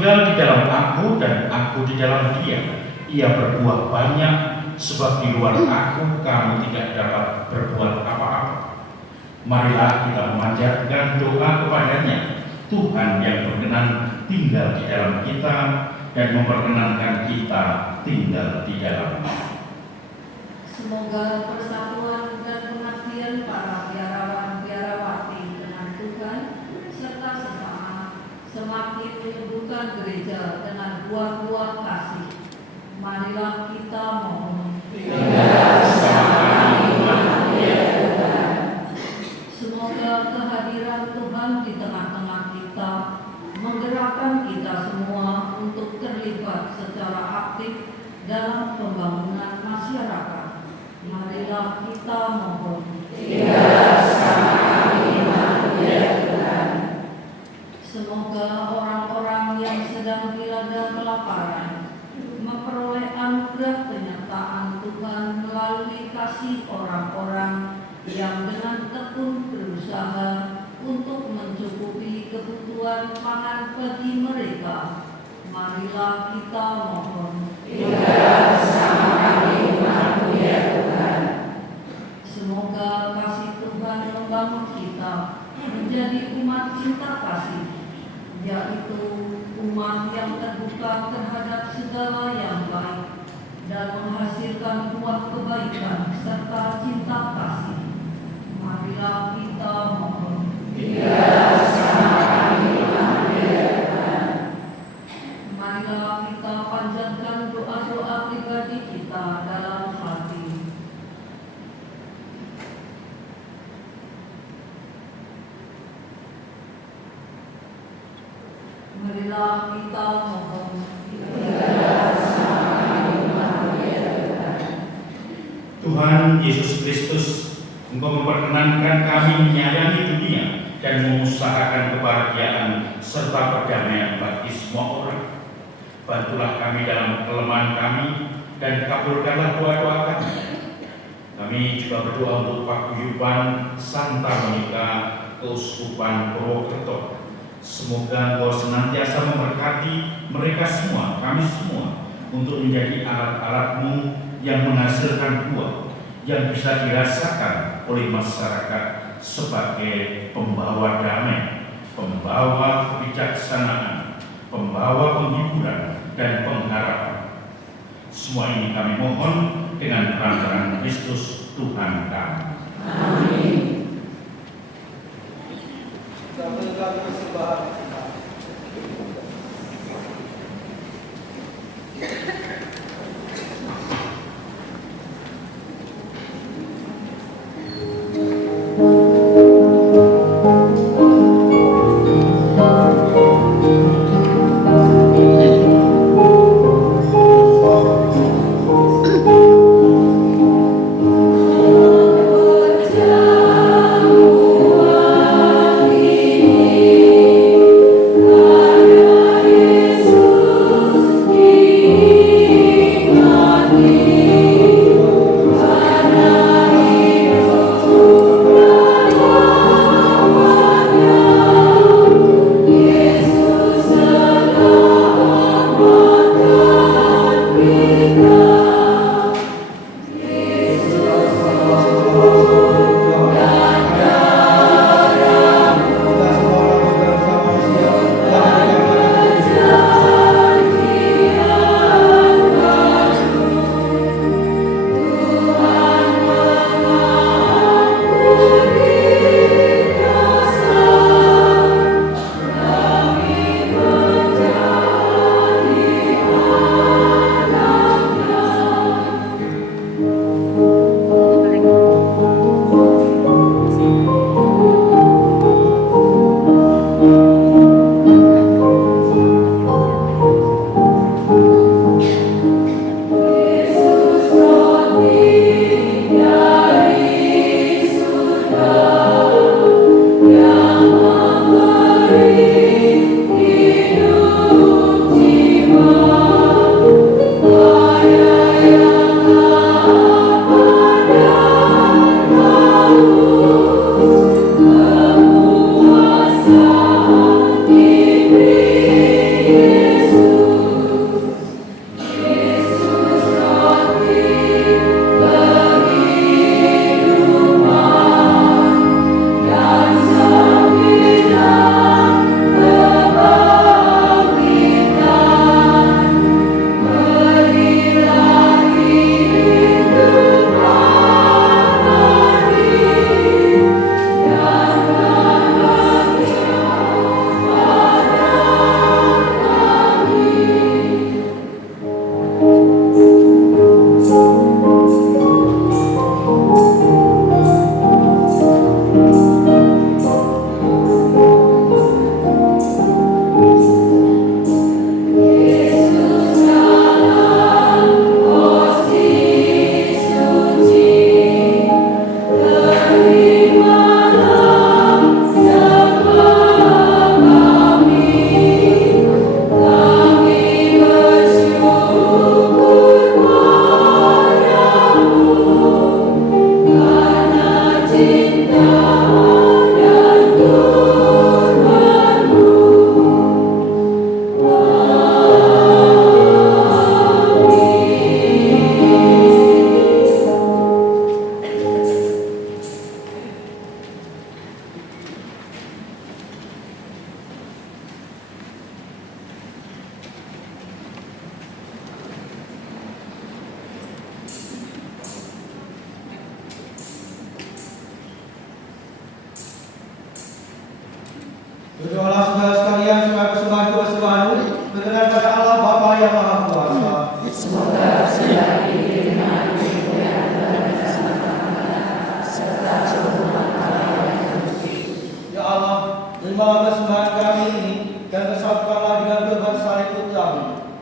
tinggal di dalam aku dan aku di dalam dia, ia berbuah banyak, sebab di luar aku kamu tidak dapat berbuat apa-apa. Marilah kita memanjatkan doa kepadanya, Tuhan yang berkenan tinggal di dalam kita dan memperkenankan kita tinggal di dalamnya. Semoga persatuan dan pengabdian para biarawan-biarawati dengan Tuhan serta sesama semakin menyembuhkan gereja dengan buah-buah kasih. Marilah kita mohon. Semoga kehadiran Tuhan di tengah-tengah kita menggerakkan kita semua untuk terlibat secara aktif dalam pembangunan masyarakat. Marilah kita mohon. Semoga orang-orang yang sedang dilanda kelaparan memperoleh anugerah penyertaan Tuhan melalui kasih orang-orang yang dengan tekun berusaha untuk mencukupi kebutuhan pangan bagi mereka. Marilah kita mohon. Semoga kasih Tuhan membangun kita menjadi umat cinta kasih, yaitu umat yang terbuka terhadap segala yang baik dan menghasilkan buah kebaikan serta cinta kasih. Marilah kita mohon. Marilah kita panjatkan doa-doa pribadi kita dalam hati. Marilah kita mohon. Tuhan Yesus Kristus, Engkau memperkenankan kami menyayangi dunia dan mengusahakan kebahagiaan serta perdamaian bagi semua orang. Bantulah kami dalam kelemahan kami dan kabulkanlah doa-doa kami. Kami juga berdoa untuk paguyuban Santa Monika Keuskupan Purwokerto. Semoga Engkau senantiasa memberkati mereka semua, kami semua, untuk menjadi alat-alat-Mu yang menghasilkan buah yang bisa dirasakan oleh masyarakat sebagai pembawa damai, pembawa kebijaksanaan, pembawa penghiburan dan pengharapan. Semua ini kami mohon dengan perantaraan Kristus Tuhan kami. Amin. Kita berikan persembahan kita. Berjalan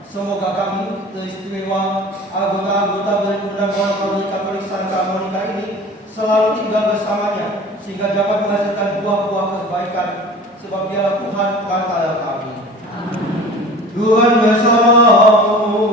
Semoga kami, teristimewa anggota-anggota berundang Katolik Katolik Santa Monica ini selalu tinggal bersamanya sehingga dapat menghasilkan buah-buah kebaikan, sebab Dialah Tuhan perantara kami. Tuhan bersamamu.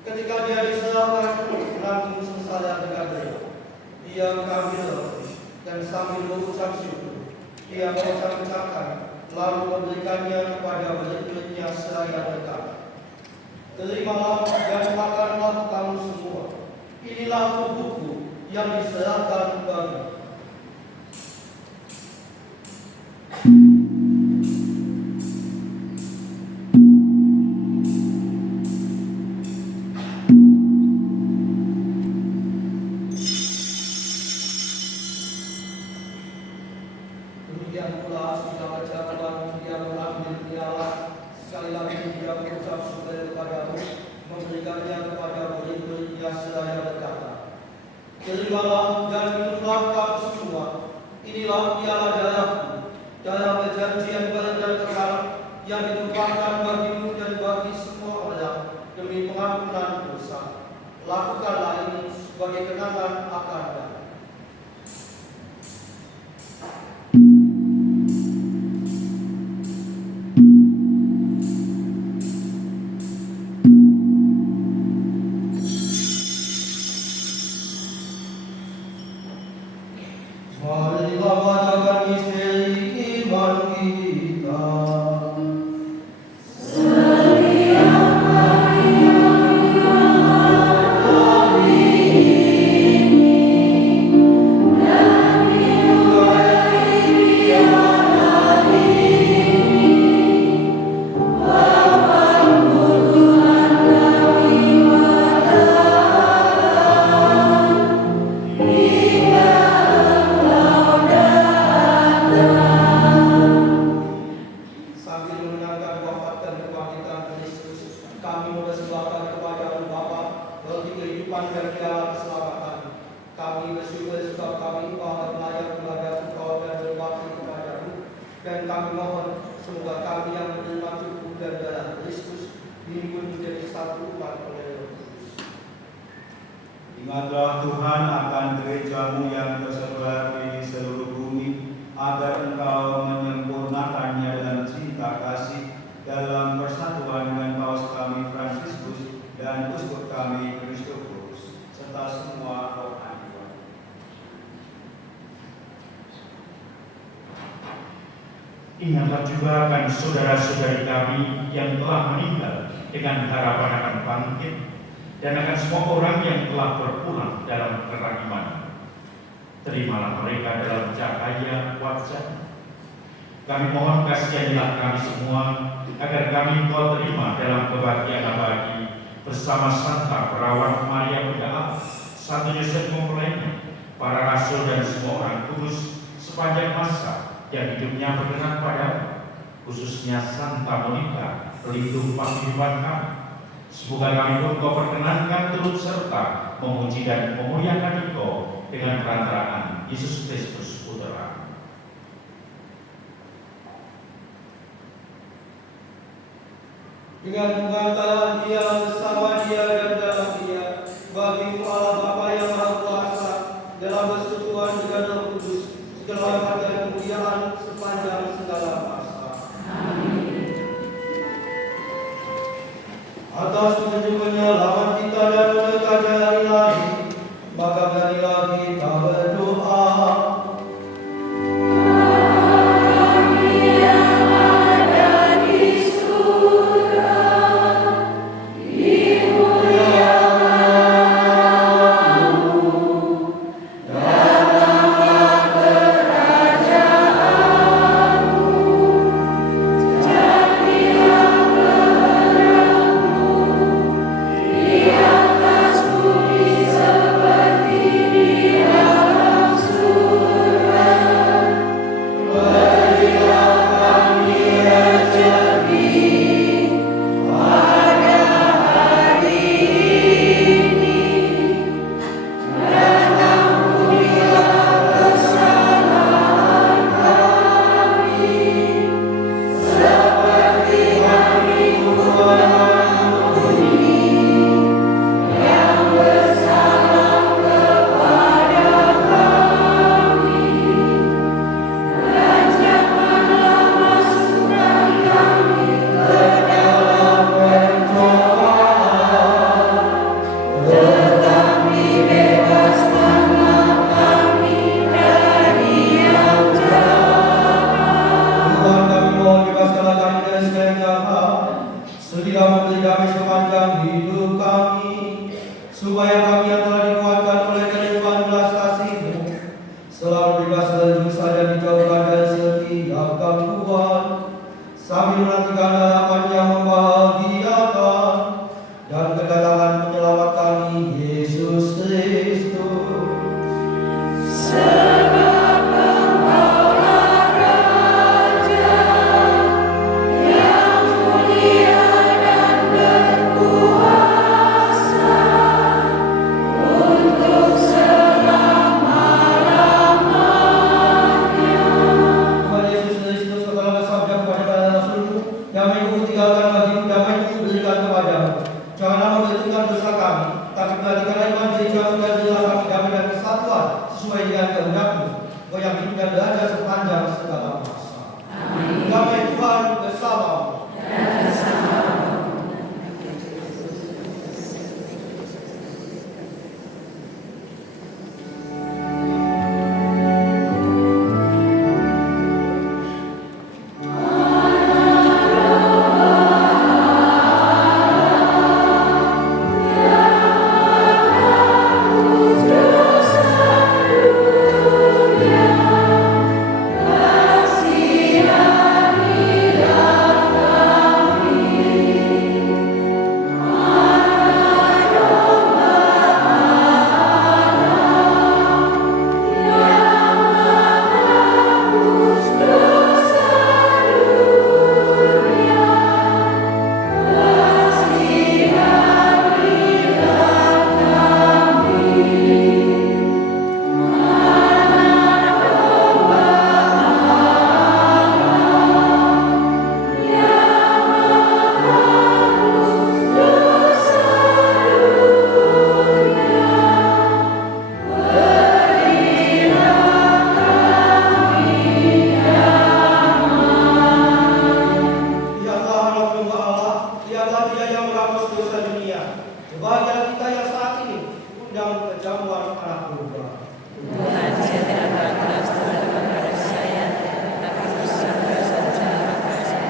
Ketika Dia diserahkan menanggung sengsara dekatnya, Ia mengambil dan sambil mengucap syukur, Ia mengucapkan lalu memberikannya kepada murid-muridnya seraya berkata, "Terimalah dan makanlah kamu semua. Inilah tubuhku yang diserahkan bagimu." Demikian pula setelah perjalanan Dia mengambil piala, sekali lagi Dia mengucap syukur kepadamu, memberikannya kepada murid-muridnya seraya berkata, "Terimalah dan minumlah kamu semua. Inilah piala darahku, darah perjanjian baru dan kekal, yang ditumpahkan bagimu dan bagi semua orang demi pengampunan dosa. Lakukanlah ini sebagai kenangan akan Dia." Marilah merayakan misteri iman kita. Setiap hari yang kami ini bagi alat keselamatan. Kami bersyukur sebab kami mohon layak kepada Engkau dan berbakti kepadamu, dan kami mohon semoga kami yang menerima tubuh dan darah Kristus dihimpun menjadi satu umat oleh Roh Kudus. Ingatlah Tuhan akan gerejamu yang tersebar di seluruh bumi, agar Engkau menyempurnakannya dengan cinta kasih dalam persatuan dengan Paus kami Fransiskus dan Uskup kami Christophorus, serta semua rohani. Ingatlah juga akan saudara-saudari kami yang telah meninggal dengan harapan akan bangkit, dan akan semua orang yang telah berpulang dalam terang iman. Terimalah mereka dalam cahaya wajah. Kami mohon kasihanilah kami semua, agar kami Engkau terima dalam kebahagiaan abadi bersama Santa Perawat Maria Bunda Allah, Santo Yosef mempelainya, para rasul dan semua orang kudus sepanjang masa yang hidupnya berkenan padamu, khususnya Santa Monica, pelindung paguyuban kami. Semoga kami pun Kau perkenankan turut serta memuji dan memuliakan Engkau dengan perantaraan Yesus Kristus Putra. Dengan pengantaran Dia, bersama Dia dan dalam Dia, bagimu Allah Bapa yang Maha Kuasa, dalam persekutuan dengan Roh Kudus, segala hormat dan kemuliaan sepanjang segala masa. Amin. Atas petunjuk penyelamat kita dan mendekatnya hari lagi, maka beranilah kita berdoa. Kasihanilah Kebahagiaan kita yang saat ini undang kejamuan anak domba. Tuhan sediakan restu kepada saya, tapi bersama saja maka saya.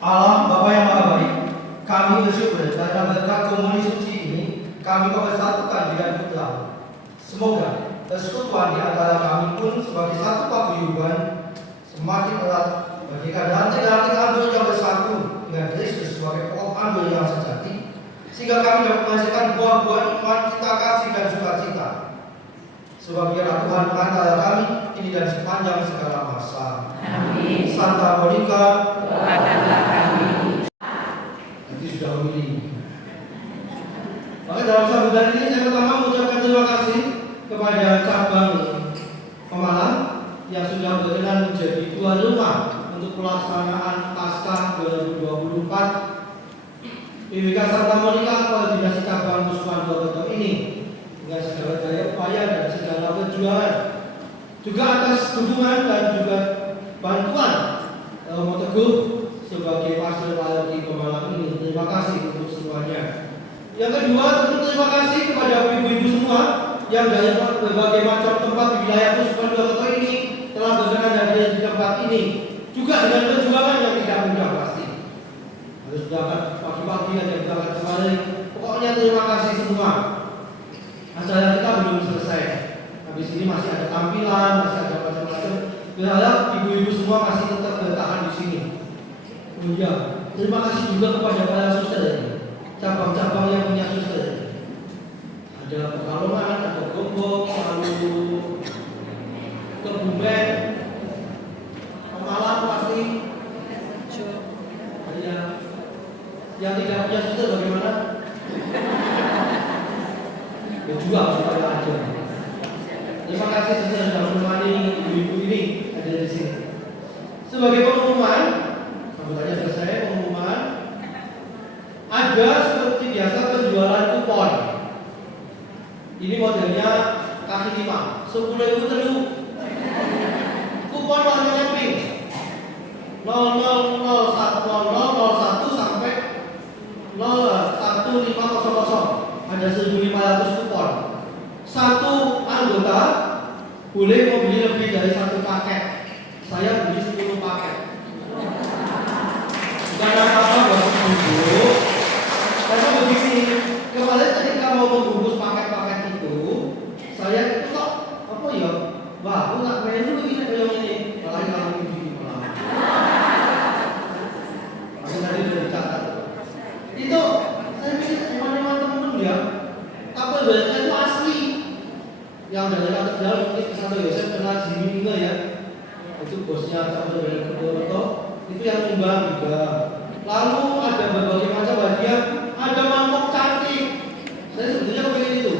Allah Bapa yang Maha Baik, kami bersyukur karena berkat komuni suci ini kami kau persatukan dengan Putra. Semoga persekutuan di antara kami pun sebagai satu paguyuban semakin erat bagaikan ranting-ranting anggur yang bersatu dengan Kristus sebagai pokok anggur yang sejati, sehingga kami dapat menghasilkan buah-buah iman, cinta kasih dan sukacita. Sebagai Tuhan pengantara kami ini dan sepanjang segala masa. Amin. Santa Monica, Doakanlah kami. nanti sudah memilih. Maka dalam sambutan ini saya pertama mengucapkan terima kasih kepada cabang Pemalang yang sudah berkenan menjadi tuan rumah untuk pelaksanaan Paskah 2024 PWK Santa Monica Koordinasi Cabang Kuskupan Purwokerto ini dengan segala daya upaya dan segala perjuangan, juga atas dukungan dan juga bantuan Romo Teguh sebagai pastor paroki Pemalang ini. Terima kasih untuk semuanya. Yang kedua, tentu terima kasih kepada ibu-ibu semua yang dari berbagai macam tempat di wilayah Kuskupan Purwokerto ini telah berkenan hadir di tempat ini, juga dengan perjuangan yang tidak mudah pasti. Harus berangkat pagi-pagi ada berangkat kembali. Pokoknya terima kasih semua. Acara kita belum selesai. Habis ini masih ada tampilan, masih ada macam-macam. Berharap ibu-ibu semua masih tetap bertahan di sini. Oh iya, terima kasih juga kepada para suster ini, cabang-cabang yang punya suster. Ada Pekalongan, ada Gombong, lalu Kebumen, Pemalang pasti. Ada yang tidak punya suster bagaimana? Berjuang supaya ada. Terima kasih sudah menemani ibu-ibu ini ada di sini. Sebagai pengumuman, sambutannya selesai pengumuman. Ada seperti biasa penjualan kupon. Ini modelnya kaki 5, 10.000 telu. Kupon warnanya pink. 000101 sampai 01500. Ada 1.500 kupon. Satu anggota boleh membeli lebih dari satu paket. saya beli 10 paket. Bukan apa-apa buat ibu. Karena begini, kemarin ketika mau membungkus paket-paket itu, saya itu kok apa ya? Wah, aku nggak melu ini kayak ini. Malah kalau begini malah. Aku tadi udah dicatat. Itu saya pikir teman-teman temen ya. Apa baliknya itu asli. Yang dari kata jauh mungkin Santo Yosef kenal Jimmy enggak ya? Itu bosnya Santo Yosef itu yang nyumbang juga. Lalu ada berbagai macam hadiah, ada mangkok cantik. Saya sebetulnya kepengen itu.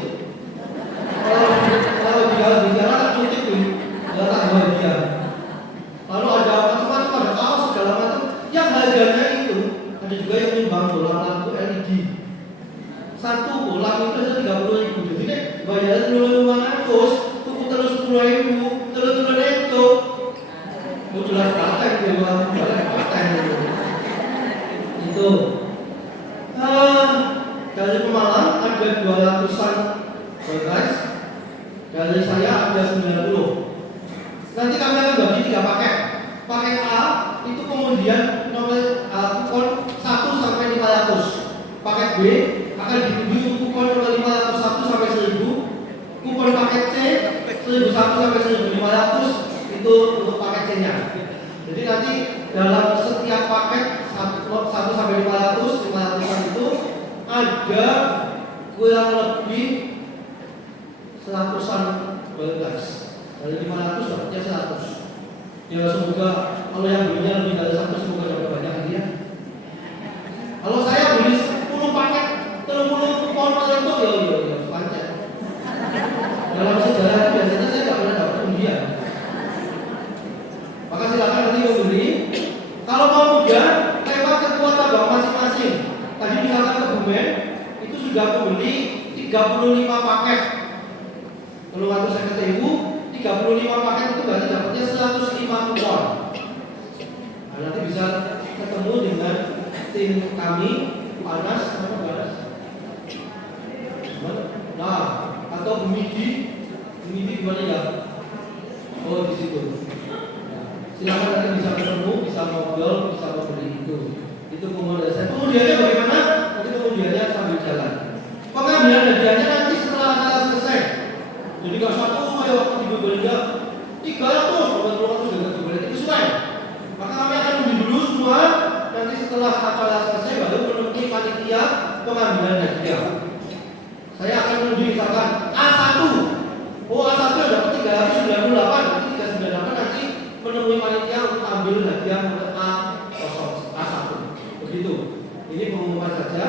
Kalau di jalan tak cutik tuh, jalan tak hadiah. Lalu ada macam-macam, ada kaos segala macam. Yang harganya itu ada juga yang nyumbang bola lampu LED. Satu bola itu aja 30.000. Jadi nek bayar 500, tuku terus 10.000, terus itu. Mau jelas paten dia bola paten itu. Dari Pemalang ada 200-an guys. Dari saya ada 90. Nanti kami akan bagi 3 paket. Paket A itu kemudian nomor kupon 1 sampai 500. Paket B akan diberi kupon nomor 501 sampai 1000. Kupon paket C 1001 sampai 1500 itu untuk paket C-nya. Jadi nanti dalam setiap paket 1 sampai 500-an itu ada kurang lebih 100-an guys. Dari 500 dapatnya 100. Ya semoga kalau yang belinya lebih dari 100 semoga dapat banyak dia. Kalau saya beli 10 paket 30 kupon itu ya pancet. Dalam sejarah biasanya saya nggak pernah dapat undian. Maka silakan nanti membeli. Kalau mau mudah, lewat ketua cabang masing-masing. Tadi misalkan ke Bumen itu sudah membeli 35 paket. Kalau waktu saya ketemu 35 paket itu berarti dapatnya 105 kupon. Nah, nanti bisa ketemu dengan tim kami, Panas, apa Panas? Nah, atau Bumidi gimana ya? Oh di situ. Silakan nanti bisa ketemu, bisa ngobrol, bisa membeli itu. Itu pengumuman dari saya. Kemudiannya bagaimana? Nanti kemudiannya sambil jalan. Pengambilan hadiahnya nanti setelah acara selesai. Jadi kalau satu kayak waktu di Berbeda 300, 200 dengan Berbeda itu sesuai. Maka kami akan undi dulu semua. Nanti setelah acara selesai baru menemui panitia pengambilan hadiah. Saya akan undi misalkan A1. Oh A1 dapat 398, nanti 398 nanti menemui panitia untuk ambil hadiah untuk A1. Begitu. Ini pengumuman saja.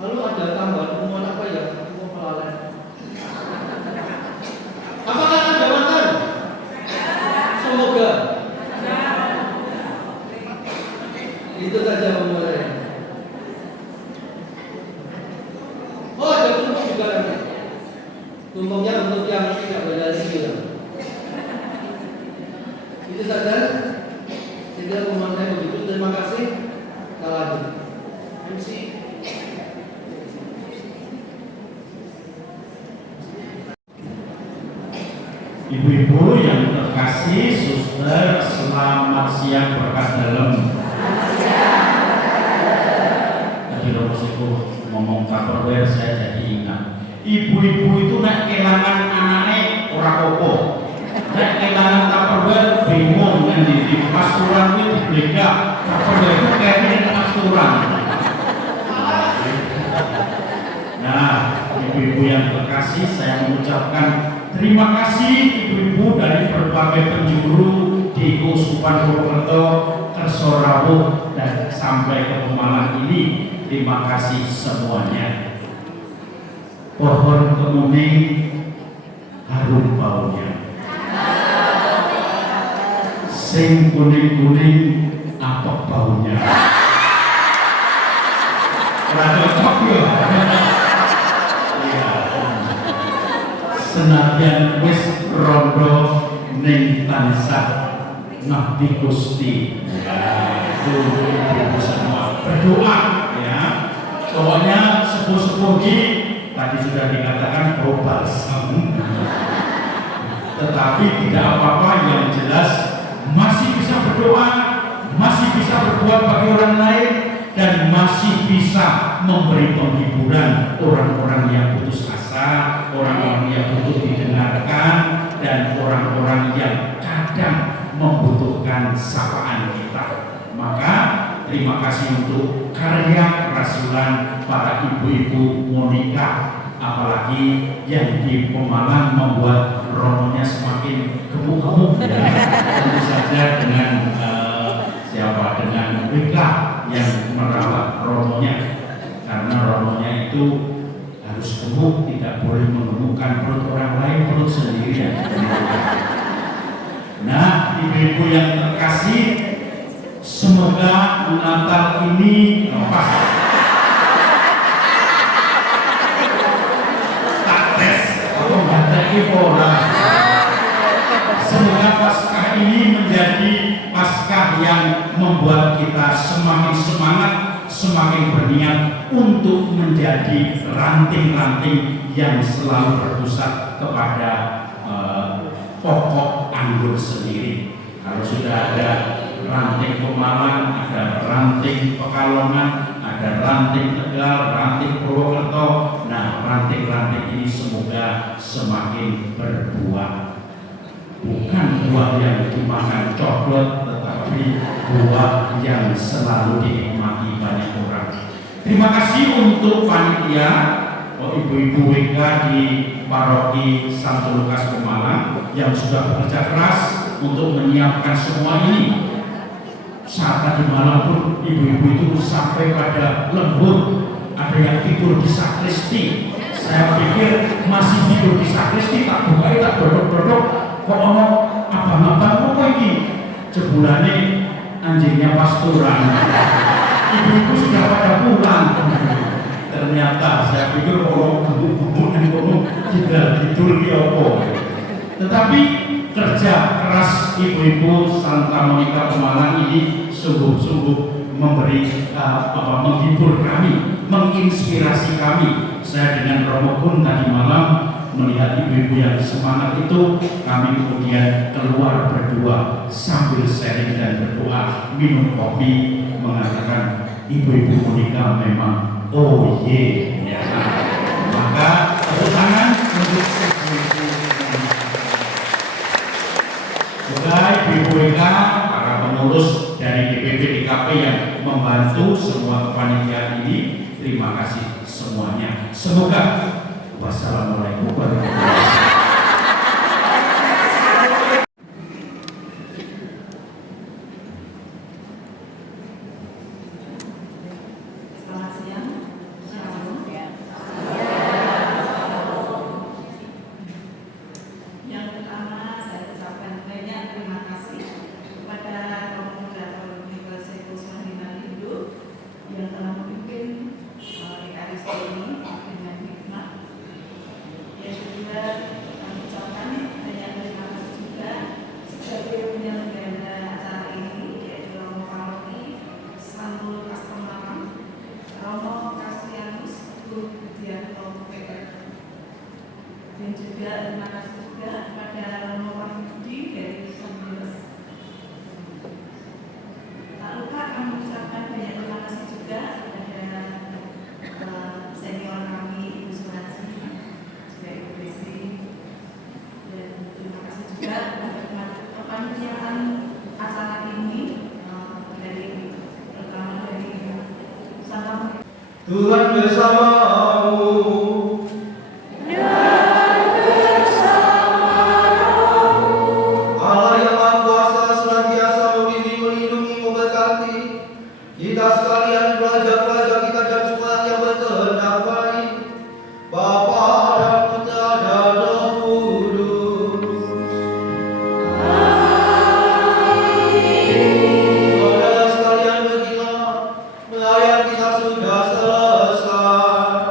Lalu ada tambahan pengumuman apa ya? Pengumuman pelalen. Apakah Anda makan? Semoga. Itu saja pengumumannya. Oh ada tumpeng juga nanti. Tumpengnya untuk yang tidak berada di sini. Itu saja. Sehingga pengumuman saya begitu. Terima kasih. Kita lanjut. MC. Ibu-ibu yang terkasih, suster, selamat siang berkat dalam. Tadi Rosiku ngomong Tupperware, saya jadi ingat. Ibu-ibu itu nak kehilangan anaknya ora apa-apa. Nak kehilangan Tupperware bingung nanti di pasturan itu beda. Tupperware itu kayaknya pasturan. Nah, ibu-ibu yang terkasih, saya mengucapkan terima kasih ibu-ibu dari berbagai penjuru di Keuskupan Purwokerto, Kersorabo, dan sampai ke Pemalang ini. Terima kasih semuanya. Pohon kemuning harum baunya. Sing kuning-kuning apa baunya? Rada cocok ya. Senadyan wis rondo ning tansah ngabdi Gusti. Itu ibu semua berdoa ya. Pokoknya sepuh-sepuh tadi sudah dikatakan bau balsam. Tetapi tidak apa-apa, yang jelas masih bisa berdoa, masih bisa berbuat bagi orang lain, dan masih bisa memberi penghiburan orang-orang yang putus asa, orang-orang yang butuh didengarkan, dan orang-orang yang kadang membutuhkan sapaan kita. Maka terima kasih untuk karya kerasulan para ibu-ibu Monica, apalagi yang di Pemalang membuat romonya semakin gemuk-gemuk ya. Tentu saja dengan dengan WK yang merawat romonya, karena romonya itu harus gemuk, tidak boleh mengemukkan perut orang lain, perut sendiri ya. Nah, ibu-ibu yang terkasih, semoga Natal ini tak tes atau nggak semoga Paskah ini menjadi Paskah yang membuat kita semakin semangat, semakin berniat untuk menjadi ranting-ranting yang selalu berpusat kepada pokok anggur sendiri. Kalau sudah ada ranting Pemalang, ada ranting Pekalongan, ada ranting Tegal, ranting Purwokerto, nah ranting-ranting ini semoga semakin berbuah. Bukan buah yang dimakan coklat, tetapi buah yang selalu dinikmati banyak orang. Terima kasih untuk panitia, ibu-ibu WK di Paroki Santo Lukas Pemalang yang sudah bekerja keras untuk menyiapkan semua ini. Saat tadi malam pun ibu-ibu itu sampai pada lembur, ada yang tidur di sakristi. Saya pikir masih tidur di sakristi, tak buka, tak dodok-dodok, kok ono abang-abang apa ini? Jebulane anjingnya pasturan. Ibu-ibu sudah pada pulang. Ternyata saya pikir orang gemuk-gemuk dan ngomong kidal-kidul ki apa. Tetapi kerja keras ibu-ibu Santa Monica Pemalang ini sungguh-sungguh memberi menghibur kami, menginspirasi kami. Saya dengan Romo Kun tadi malam melihat ibu-ibu yang semangat itu, kami kemudian keluar berdua sambil sharing dan berdoa, minum kopi, mengatakan ibu-ibu Monica memang oh ye ya. Maka tepuk tangan untuk ibu-ibu. Semoga ibu-ibu WK, para pengurus dari DPP DKP yang membantu semua kepanitiaan ini, terima kasih semuanya. Semoga wassalamualaikum warahmatullahi wabarakatuh. Selamat siang. Yang pertama saya ucapkan banyak terima kasih kepada Romo Dato' Nicholas Mandindo yang telah memimpin EKSD ini dengan hikmah. Yang kedua, kami ucapkan banyak terima kasih juga sebagai penyelenggara acara ini, yaitu Romo Paroki Santo Lukas Pemalang, Romo Kasianus Budianto PR. Dan juga terima kasih juga kepada Romo Wahyudi dari Sambales. Tak lupa kami ucapkan banyak terima kasih juga kepada senior kami Ibu Suratsi, juga Ibu Desi, dan terima kasih juga kepada kepanitiaan acara ini dari pertama dari Santa. Tuhan bersamamu. Allah yang Maha Kuasa senantiasa membimbing, melindungi, memberkati kita sekalian, pelajar-pelajar kita dan semua yang berkehendak baik. Bapa dan Putra dan Roh Kudus. Saudara sekalian, pergilah, melayan kita sudah selesai.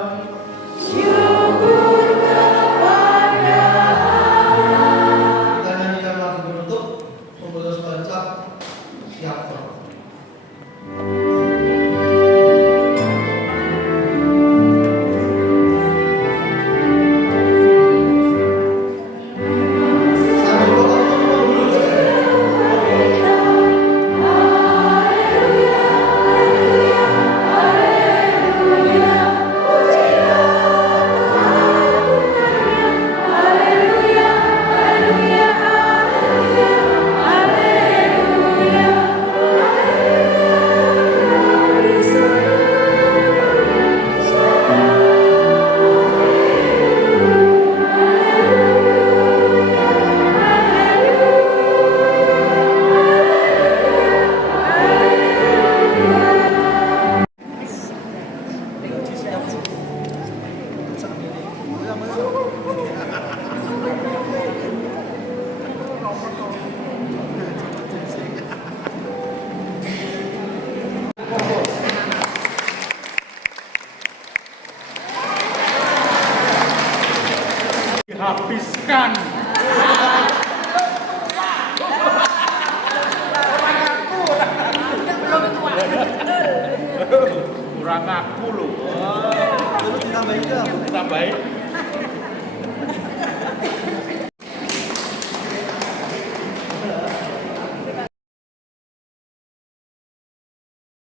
habiskan. Kurang aku loh. Tambahin. Tambahin.